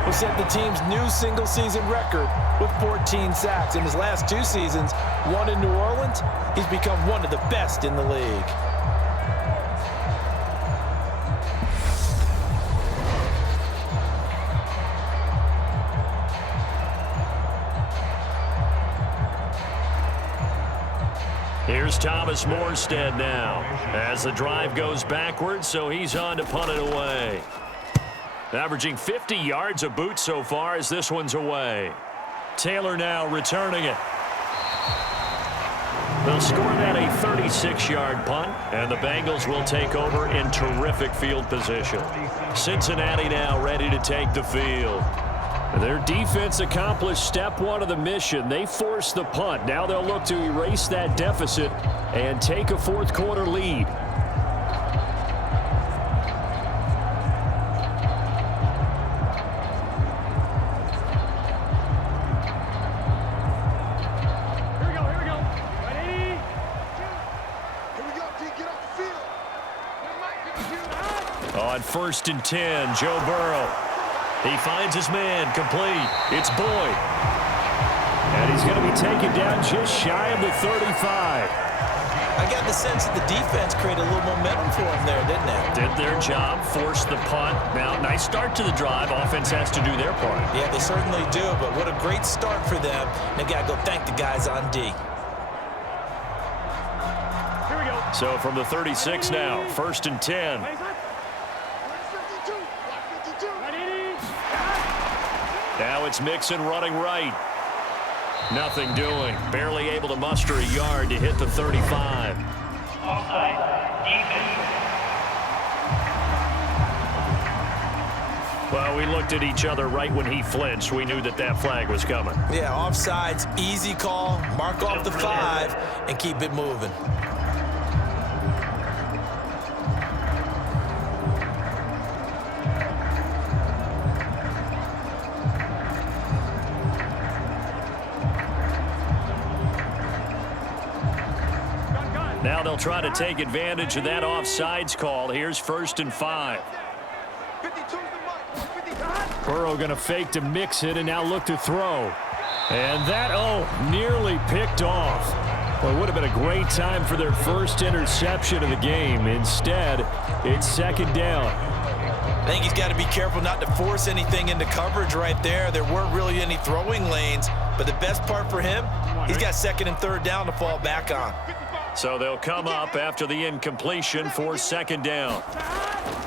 was set the team's new single-season record with 14 sacks. In his last 2 seasons, one in New Orleans, he's become one of the best in the league. Here's Thomas Morstead now as the drive goes backwards, so he's on to punt it away. Averaging 50 yards a boot so far as this one's away. Taylor now returning it. They'll score that a 36-yard punt, and the Bengals will take over in terrific field position. Cincinnati now ready to take the field. Their defense accomplished step 1 of the mission. They forced the punt. Now they'll look to erase that deficit and take a 4th quarter lead. On 1st and 10, Joe Burrow. He finds his man, complete. It's Boyd. And he's going to be taken down just shy of the 35. I got the sense that the defense created a little momentum for him there, didn't it? Did their job, forced the punt. Now, nice start to the drive. Offense has to do their part. Yeah, they certainly do, but what a great start for them. They got to go thank the guys on D. Here we go. So from the 36 now, 1st and 10. Now it's Mixon running right. Nothing doing. Barely able to muster a yard to hit the 35. Offside. Defense. Well, we looked at each other right when he flinched. We knew that that flag was coming. Yeah, offsides, easy call. Mark off the 5 and keep it moving. Now they'll try to take advantage of that offsides call. Here's 1st and 5. Burrow going to fake to mix it and now look to throw. And that, nearly picked off. Well, it would have been a great time for their first interception of the game. Instead, it's 2nd down. I think he's got to be careful not to force anything into coverage right there. There weren't really any throwing lanes, but the best part for him, he's got 2nd and 3rd down to fall back on. So they'll come up after the incompletion for 2nd down.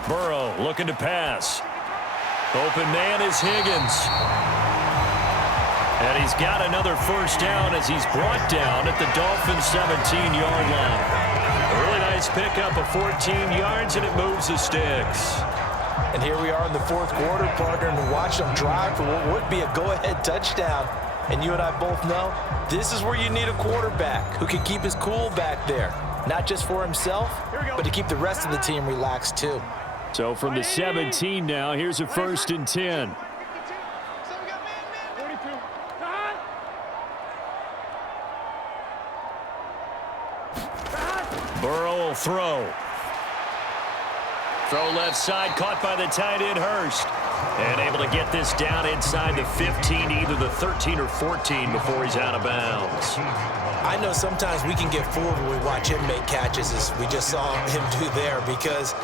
Burrow looking to pass. Open man is Higgins. And he's got another 1st down as he's brought down at the Dolphins' 17-yard line. A really nice pickup of 14 yards, and it moves the sticks. And here we are in the 4th quarter, partner, and watch them drive for what would be a go-ahead touchdown. And you and I both know this is where you need a quarterback who can keep his cool back there. Not just for himself, but to keep the rest of the team relaxed too. So from the 17 now, here's a 1st and 10. Burrow will throw. Throw left side, caught by the tight end Hurst. And able to get this down inside the 15, either the 13 or 14 before he's out of bounds. I know sometimes we can get fooled when we watch him make catches, as we just saw him do there, because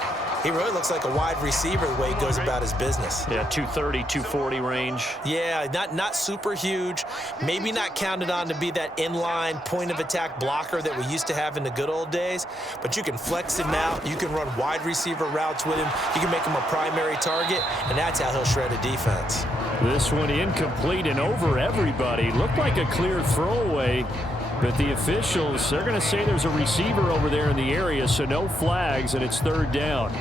he really looks like a wide receiver the way he goes about his business. Yeah, 230, 240 range. Yeah, not super huge. Maybe not counted on to be that inline point-of-attack blocker that we used to have in the good old days, but you can flex him out. You can run wide receiver routes with him. You can make him a primary target, and that's how he'll shred a defense. This one incomplete and over everybody. Looked like a clear throwaway, but the officials, they're going to say there's a receiver over there in the area, so no flags, and it's 3rd down.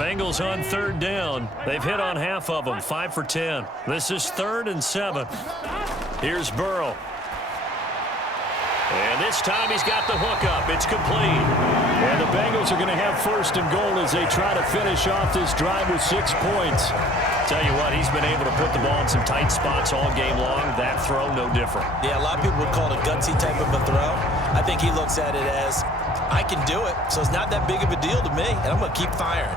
Bengals on 3rd down. They've hit on half of them, 5 for 10. This is 3rd and 7. Here's Burrow. And this time he's got the hook up. It's complete. And the Bengals are going to have 1st and goal as they try to finish off this drive with 6 points. Tell you what, he's been able to put the ball in some tight spots all game long. That throw, no different. Yeah, a lot of people would call it a gutsy type of a throw. I think he looks at it as, I can do it, so it's not that big of a deal to me, and I'm going to keep firing.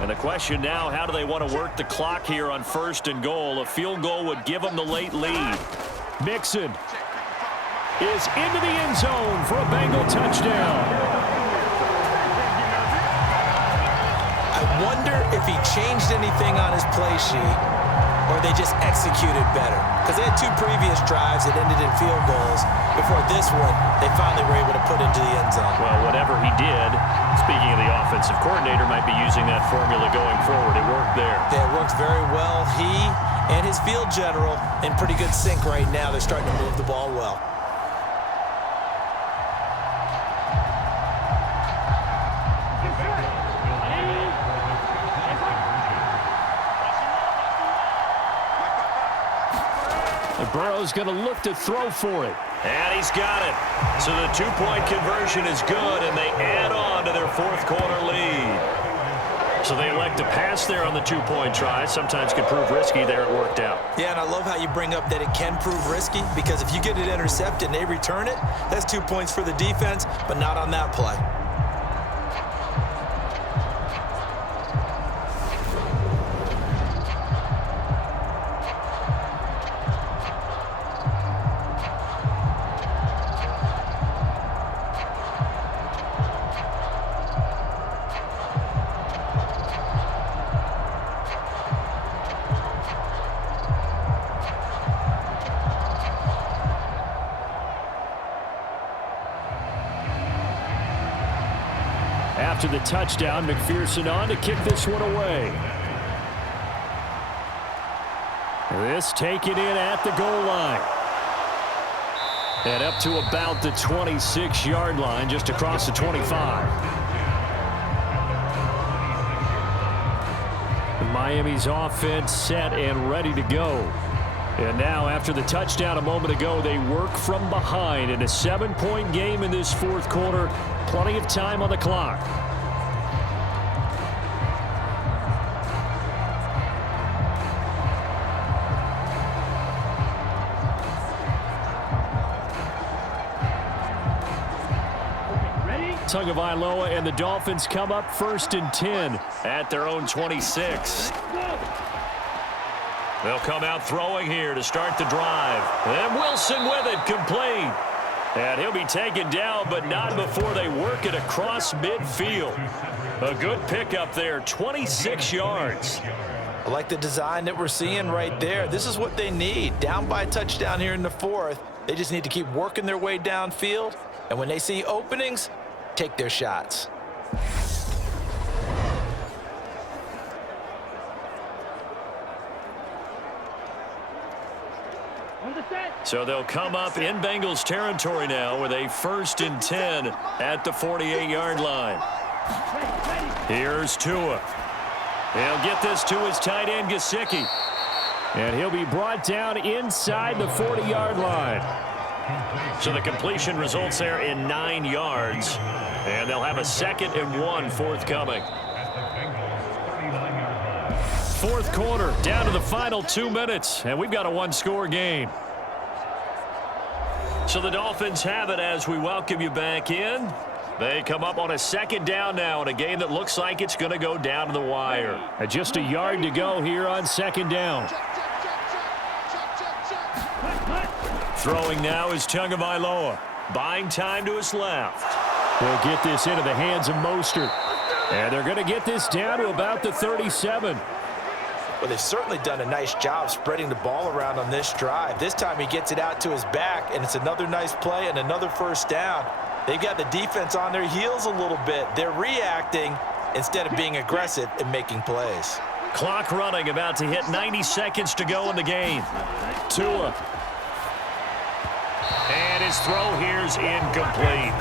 And the question now, how do they want to work the clock here on 1st and goal? A field goal would give them the late lead. Mixon is into the end zone for a Bengal touchdown. I wonder if he changed anything on his play sheet or they just executed better. Because they had 2 previous drives that ended in field goals. Before this one, they finally were able to put into the end zone. Well, whatever he did, speaking of the offensive coordinator, might be using that formula going forward. It worked there. Yeah, it worked very well. He and his field general in pretty good sync right now. They're starting to move the ball well. Burrow's going to look to throw for it. And he's got it. So the 2-point conversion is good, and they add on to their 4th quarter lead. So they elect to pass there on the 2-point try. Sometimes can prove risky. There it worked out. Yeah, and I love how you bring up that it can prove risky, because if you get it intercepted and they return it, that's 2 points for the defense, but not on that play. After the touchdown, McPherson on to kick this one away. This taken in at the goal line. And up to about the 26-yard line, just across the 25. Miami's offense set and ready to go. And now, after the touchdown a moment ago, they work from behind in a 7-point game in this 4th quarter. Plenty of time on the clock. Tagovailoa and the Dolphins come up 1st and 10 at their own 26. They'll come out throwing here to start the drive. And Wilson with it, complete. And he'll be taken down, but not before they work it across midfield. A good pickup there, 26 yards. I like the design that we're seeing right there. This is what they need. Down by a touchdown here in the 4th. They just need to keep working their way downfield. And when they see openings, take their shots. So they'll come up in Bengals territory now with a 1st and 10 at the 48-yard line. Here's Tua. He'll get this to his tight end, Jessie. And he'll be brought down inside the 40-yard line. So the completion results there in 9 yards. And they'll have a 2nd and 1 forthcoming. 4th quarter, down to the final 2 minutes. And we've got a 1-score game. So the Dolphins have it as we welcome you back in. They come up on a 2nd down now in a game that looks like it's going to go down to the wire. Just a yard to go here on 2nd down. Throwing now is Tagovailoa. Buying time to his left. They'll get this into the hands of Mostert. And they're going to get this down to about the 37. Well, they've certainly done a nice job spreading the ball around on this drive. This time he gets it out to his back, and it's another nice play and another 1st down. They've got the defense on their heels a little bit. They're reacting instead of being aggressive and making plays. Clock running, about to hit 90 seconds to go in the game. Tua. And his throw here's incomplete.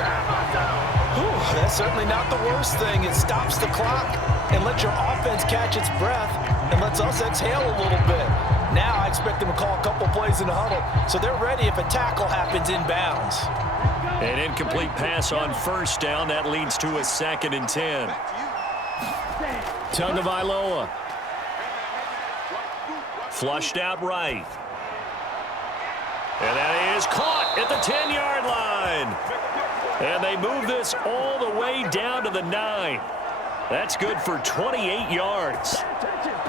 That's certainly not the worst thing. It stops the clock and lets your offense catch its breath and lets us exhale a little bit. Now I expect them to call a couple plays in the huddle, so they're ready if a tackle happens inbounds. An incomplete pass on first down. That leads to a 2nd and 10. Tagovailoa. Flushed out right. And that is caught at the 10-yard line. And they move this all the way down to the 9. That's good for 28 yards.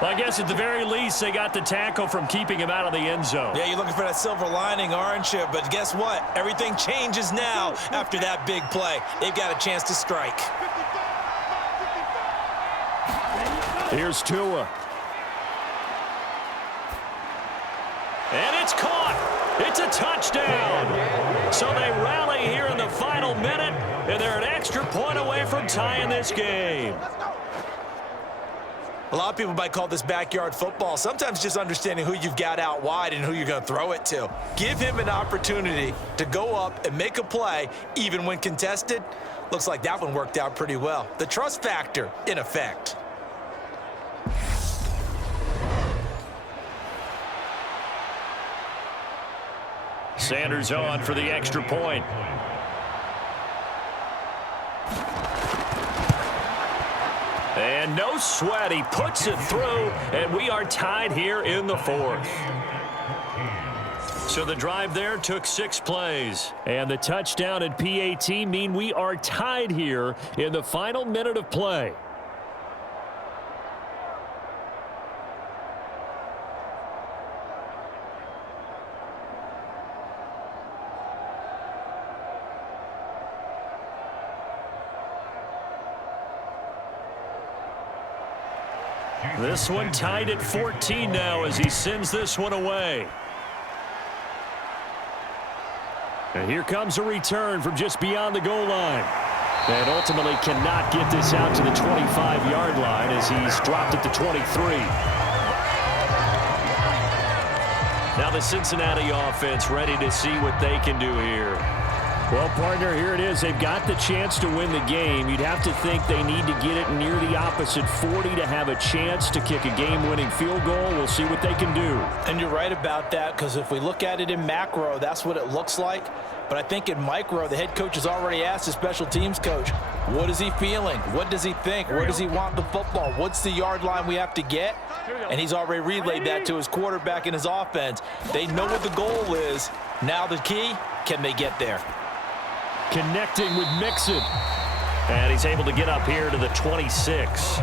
I guess at the very least, they got the tackle from keeping him out of the end zone. Yeah, you're looking for that silver lining, aren't you? But guess what? Everything changes now after that big play. They've got a chance to strike. Here's Tua. And it's caught. It's a touchdown. So they rally here in the final minute, and they're an extra point away from tying this game. A lot of people might call this backyard football. Sometimes just understanding who you've got out wide and who you're going to throw it to. Give him an opportunity to go up and make a play, even when contested. Looks like that one worked out pretty well. The trust factor, in effect. Sanders on for the extra point. And no sweat, he puts it through, and we are tied here in the 4th. So the drive there took 6 plays. And the touchdown and PAT mean we are tied here in the final minute of play. This one tied at 14 now as he sends this one away. And here comes a return from just beyond the goal line. And ultimately cannot get this out to the 25-yard line as he's dropped at the 23. Now the Cincinnati offense ready to see what they can do here. Well, partner, here it is. They've got the chance to win the game. You'd have to think they need to get it near the opposite 40 to have a chance to kick a game-winning field goal. We'll see what they can do. And you're right about that, because if we look at it in macro, that's what it looks like. But I think in micro, the head coach has already asked the special teams coach, what is he feeling? What does he think? Where does he want the football? What's the yard line we have to get? And he's already relayed that to his quarterback and his offense. They know what the goal is. Now the key, can they get there? Connecting with Mixon. And he's able to get up here to the 26.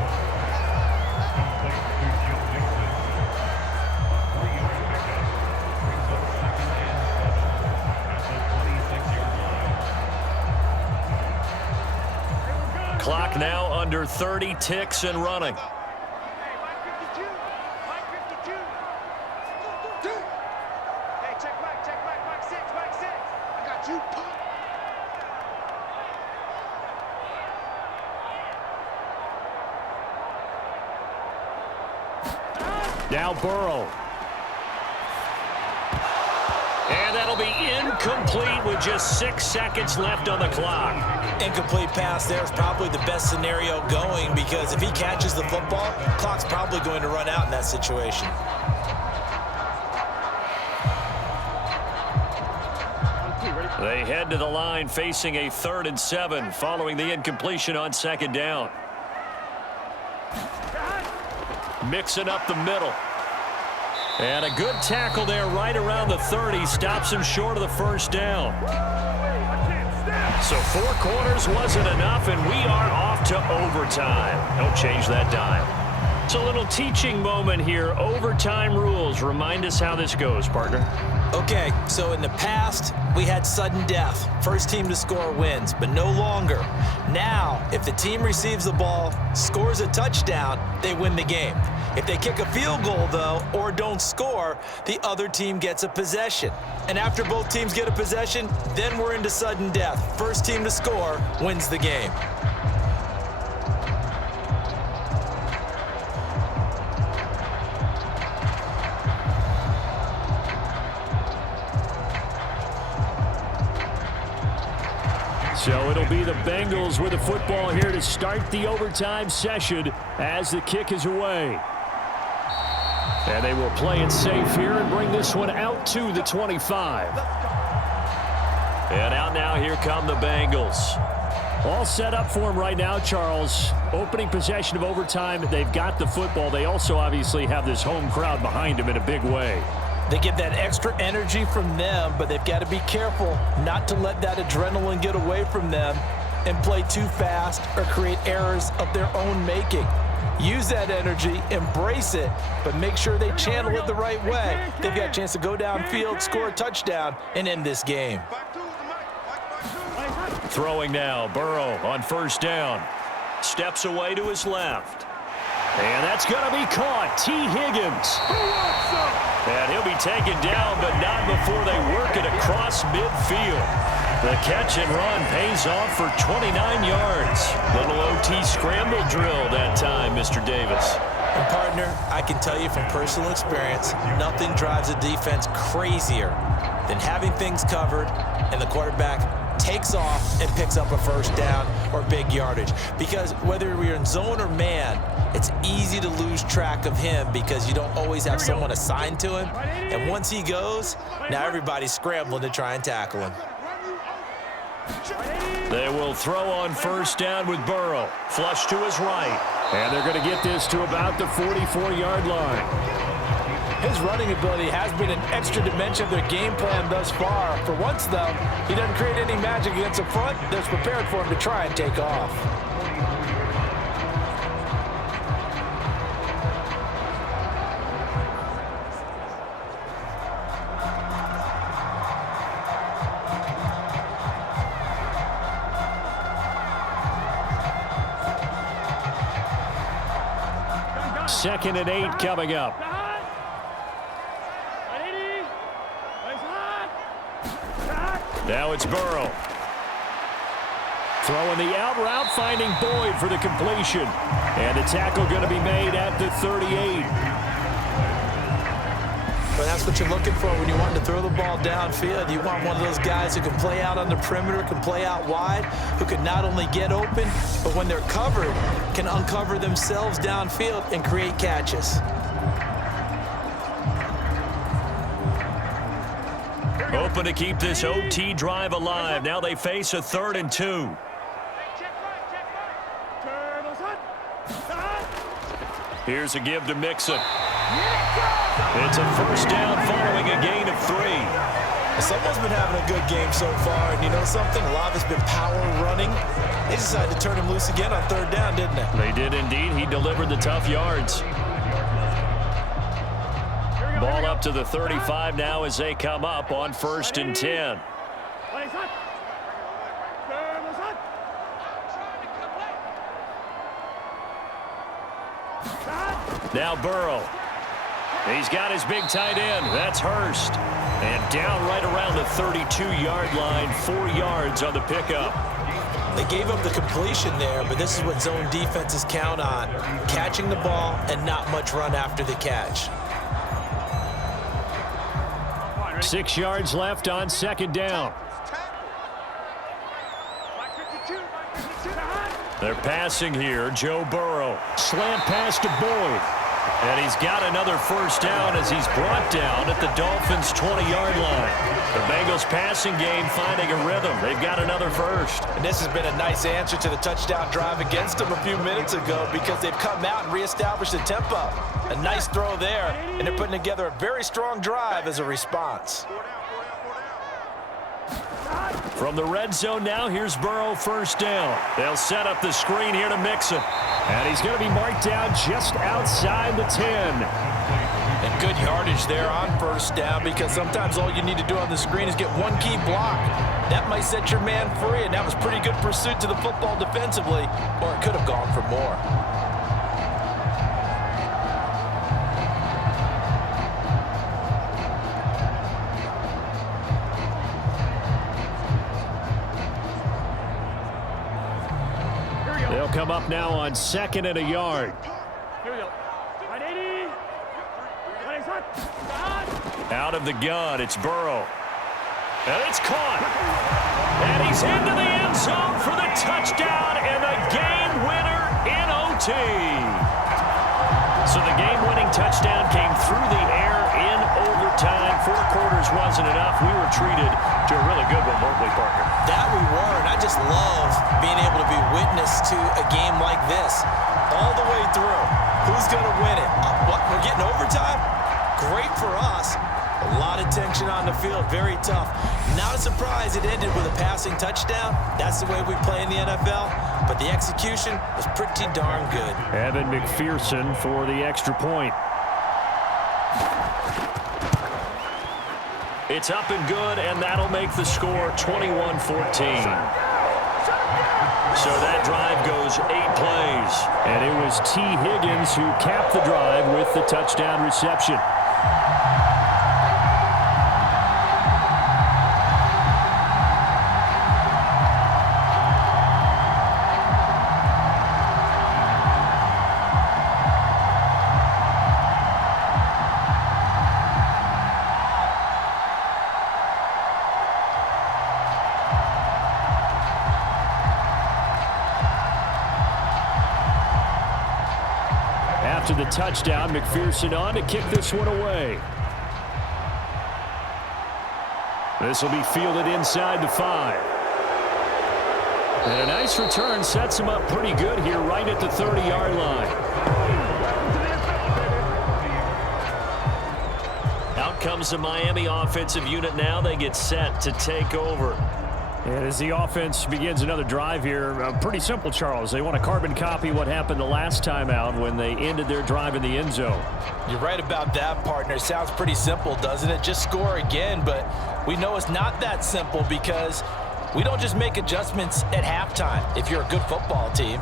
Clock now under 30 ticks and running. Now Burrow. And that'll be incomplete with just 6 seconds left on the clock. Incomplete pass there is probably the best scenario going, because if he catches the football, clock's probably going to run out in that situation. They head to the line facing a 3rd and 7 following the incompletion on 2nd down. Mixing up the middle. And a good tackle there right around the 30. Stops him short of the 1st down. So 4 quarters wasn't enough, and we are off to overtime. Don't change that dial. It's a little teaching moment here. Overtime rules. Remind us how this goes, partner. Okay, so in the past, we had sudden death. First team to score wins, but no longer. Now, if the team receives the ball, scores a touchdown, they win the game. If they kick a field goal, though, or don't score, the other team gets a possession. And after both teams get a possession, then we're into sudden death. First team to score wins the game. So it'll be the Bengals with the football here to start the overtime session as the kick is away. And they will play it safe here and bring this one out to the 25. And out now, here come the Bengals. All set up for them right now, Charles. Opening possession of overtime. They've got the football. They also obviously have this home crowd behind them in a big way. They get that extra energy from them, but they've got to be careful not to let that adrenaline get away from them and play too fast or create errors of their own making. Use that energy, embrace it, but make sure they channel it the right way. They've got a chance to go downfield, score a touchdown, and end this game. Throwing now, Burrow on first down. Steps away to his left. And that's going to be caught. T. Higgins. And he'll be taken down, but not before they work it across midfield. The catch and run pays off for 29 yards. Little OT scramble drill that time, Mr. Davis. And partner, I can tell you from personal experience, nothing drives a defense crazier than having things covered and the quarterback takes off and picks up a first down or big yardage. Because whether you're in zone or man, it's easy to lose track of him because you don't always have someone assigned to him. And once he goes, now everybody's scrambling to try and tackle him. They will throw on first down with Burrow. Flush to his right. And they're going to get this to about the 44-yard line. His running ability has been an extra dimension of their game plan thus far. For once, though, he doesn't create any magic against the front that's prepared for him to try and take off. Second and 8 coming up. Now it's Burrow. Throwing the out route, finding Boyd for the completion. And the tackle going to be made at the 38. But that's what you're looking for when you want to throw the ball downfield. You want one of those guys who can play out on the perimeter, can play out wide, who can not only get open, but when they're covered, can uncover themselves downfield and create catches. Open to keep this OT drive alive. Now they face a 3rd and 2. Here's a give to Mixon. It's a first down following a gain of 3. Someone's been having a good game so far, and you know something? A lot of it's been power running. They decided to turn him loose again on 3rd down, didn't they? They did indeed. He delivered the tough yards. Ball up to the 35 now as they come up on 1st and 10. Now Burrow. He's got his big tight end. That's Hurst. And down right around the 32-yard line, 4 yards on the pickup. They gave up the completion there, but this is what zone defenses count on. Catching the ball and not much run after the catch. 6 yards left on 2nd down. They're passing here. Joe Burrow. Slant pass to Boyd. And he's got another first down as he's brought down at the Dolphins' 20-yard line. The Bengals passing game finding a rhythm. They've got another first. And this has been a nice answer to the touchdown drive against them a few minutes ago because they've come out and reestablished the tempo. A nice throw there, and they're putting together a very strong drive as a response. From the red zone now, here's Burrow first down. They'll set up the screen here to Mixon. And he's going to be marked down just outside the 10. And good yardage there on first down because sometimes all you need to do on the screen is get one key block. That might set your man free, and that was pretty good pursuit to the football defensively, or it could have gone for more. They'll come up now on 2nd and a yard. Out of the gun, it's Burrow. And it's caught. And he's Higgins into the end zone for the touchdown and the game winner in OT. So the game-winning touchdown came through the air in overtime. 4 quarters wasn't enough. We were treated to a really good one, weren't we, Parker? That we were, and I just love being able to be witness to a game like this all the way through. Who's going to win it? What, we're getting overtime? Great for us. A lot of tension on the field, very tough. Not a surprise it ended with a passing touchdown. That's the way we play in the NFL. But the execution was pretty darn good. Evan McPherson for the extra point. It's up and good, and that'll make the score 21-14. So that drive goes 8 plays. And it was T. Higgins who capped the drive with the touchdown reception. After the touchdown, McPherson on to kick this one away. This will be fielded inside the 5. And a nice return sets him up pretty good here right at the 30-yard line. Out comes the Miami offensive unit now. They get set to take over. And as the offense begins another drive here, pretty simple, Charles. They want to carbon copy what happened the last time out when they ended their drive in the end zone. You're right about that, partner. Sounds pretty simple, doesn't it? Just score again, but we know it's not that simple because we don't just make adjustments at halftime if you're a good football team.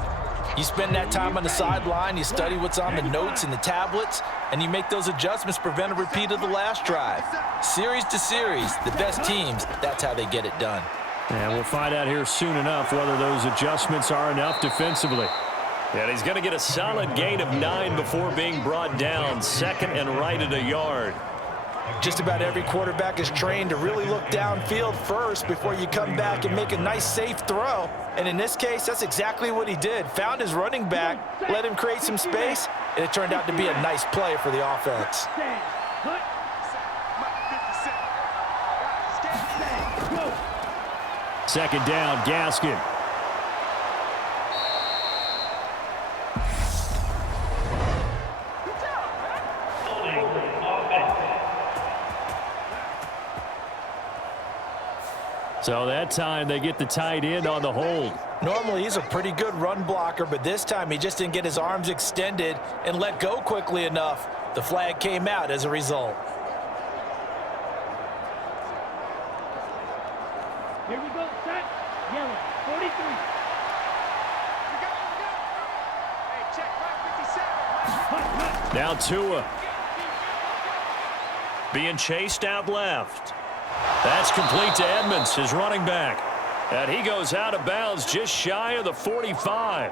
You spend that time on the sideline, you study what's on the notes and the tablets, and you make those adjustments, prevent a repeat of the last drive. Series to series, the best teams, that's how they get it done. And we'll find out here soon enough whether those adjustments are enough defensively. And he's going to get a solid gain of 9 before being brought down. 2nd and right at a yard. Just about every quarterback is trained to really look downfield first before you come back and make a nice, safe throw. And in this case, that's exactly what he did. Found his running back, let him create some space, and it turned out to be a nice play for the offense. Second down, Gaskin. So that time they get the tight end on the hold. Normally he's a pretty good run blocker, but this time he just didn't get his arms extended and let go quickly enough. The flag came out as a result. Here we go, set, yellow, 43. Hey, check 557. Now Tua. Being chased out left. That's complete to Edmonds, his running back. And he goes out of bounds just shy of the 45.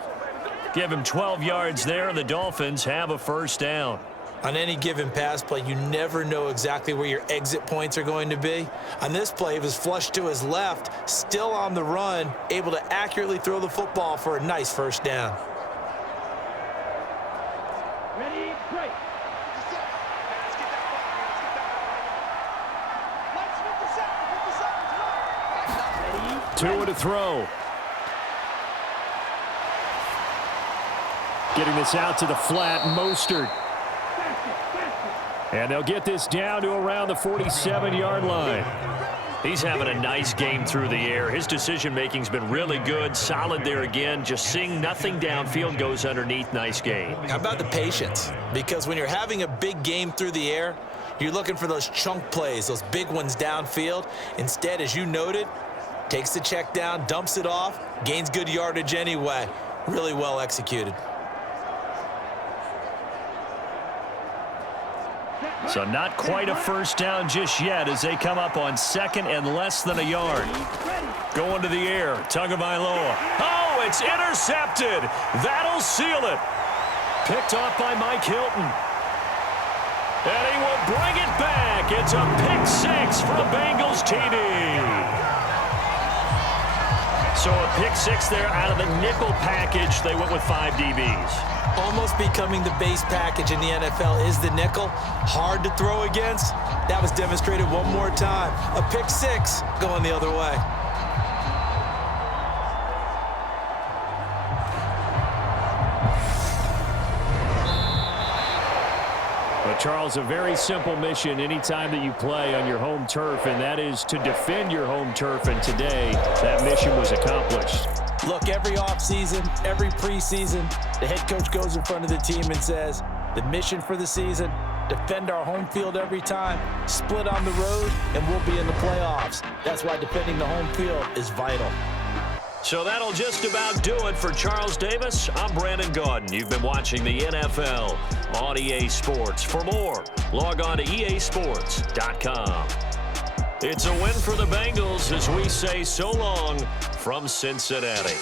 Give him 12 yards there, and the Dolphins have a first down. On any given pass play, you never know exactly where your exit points are going to be. On this play, it was flushed to his left, still on the run, able to accurately throw the football for a nice first down. Ready, break. Tua to throw. Getting this out to the flat, Mostert. And they'll get this down to around the 47-yard line. He's having a nice game through the air. His decision-making's been really good, solid there again. Just seeing nothing downfield, goes underneath. Nice game. How about the patience? Because when you're having a big game through the air, you're looking for those chunk plays, those big ones downfield. Instead, as you noted, takes the check down, dumps it off, gains good yardage anyway. Really well executed. So not quite a first down just yet as they come up on 2nd and less than a yard. Going to the air, Tagovailoa. Oh, it's intercepted. That'll seal it. Picked off by Mike Hilton. And he will bring it back. It's a pick 6 for a Bengals TD. So a pick six there out of the nickel package. They went with 5 DBs. Almost becoming the base package in the NFL is the nickel. Hard to throw against. That was demonstrated one more time. A pick six going the other way. But Charles, a very simple mission anytime that you play on your home turf, and that is to defend your home turf. And today, that mission was accomplished. Look, every offseason, every preseason, the head coach goes in front of the team and says, the mission for the season, defend our home field every time, split on the road, and we'll be in the playoffs. That's why defending the home field is vital. So that'll just about do it for Charles Davis. I'm Brandon Gaudin. You've been watching the NFL on EA Sports. For more, log on to easports.com. It's a win for the Bengals as we say so long from Cincinnati.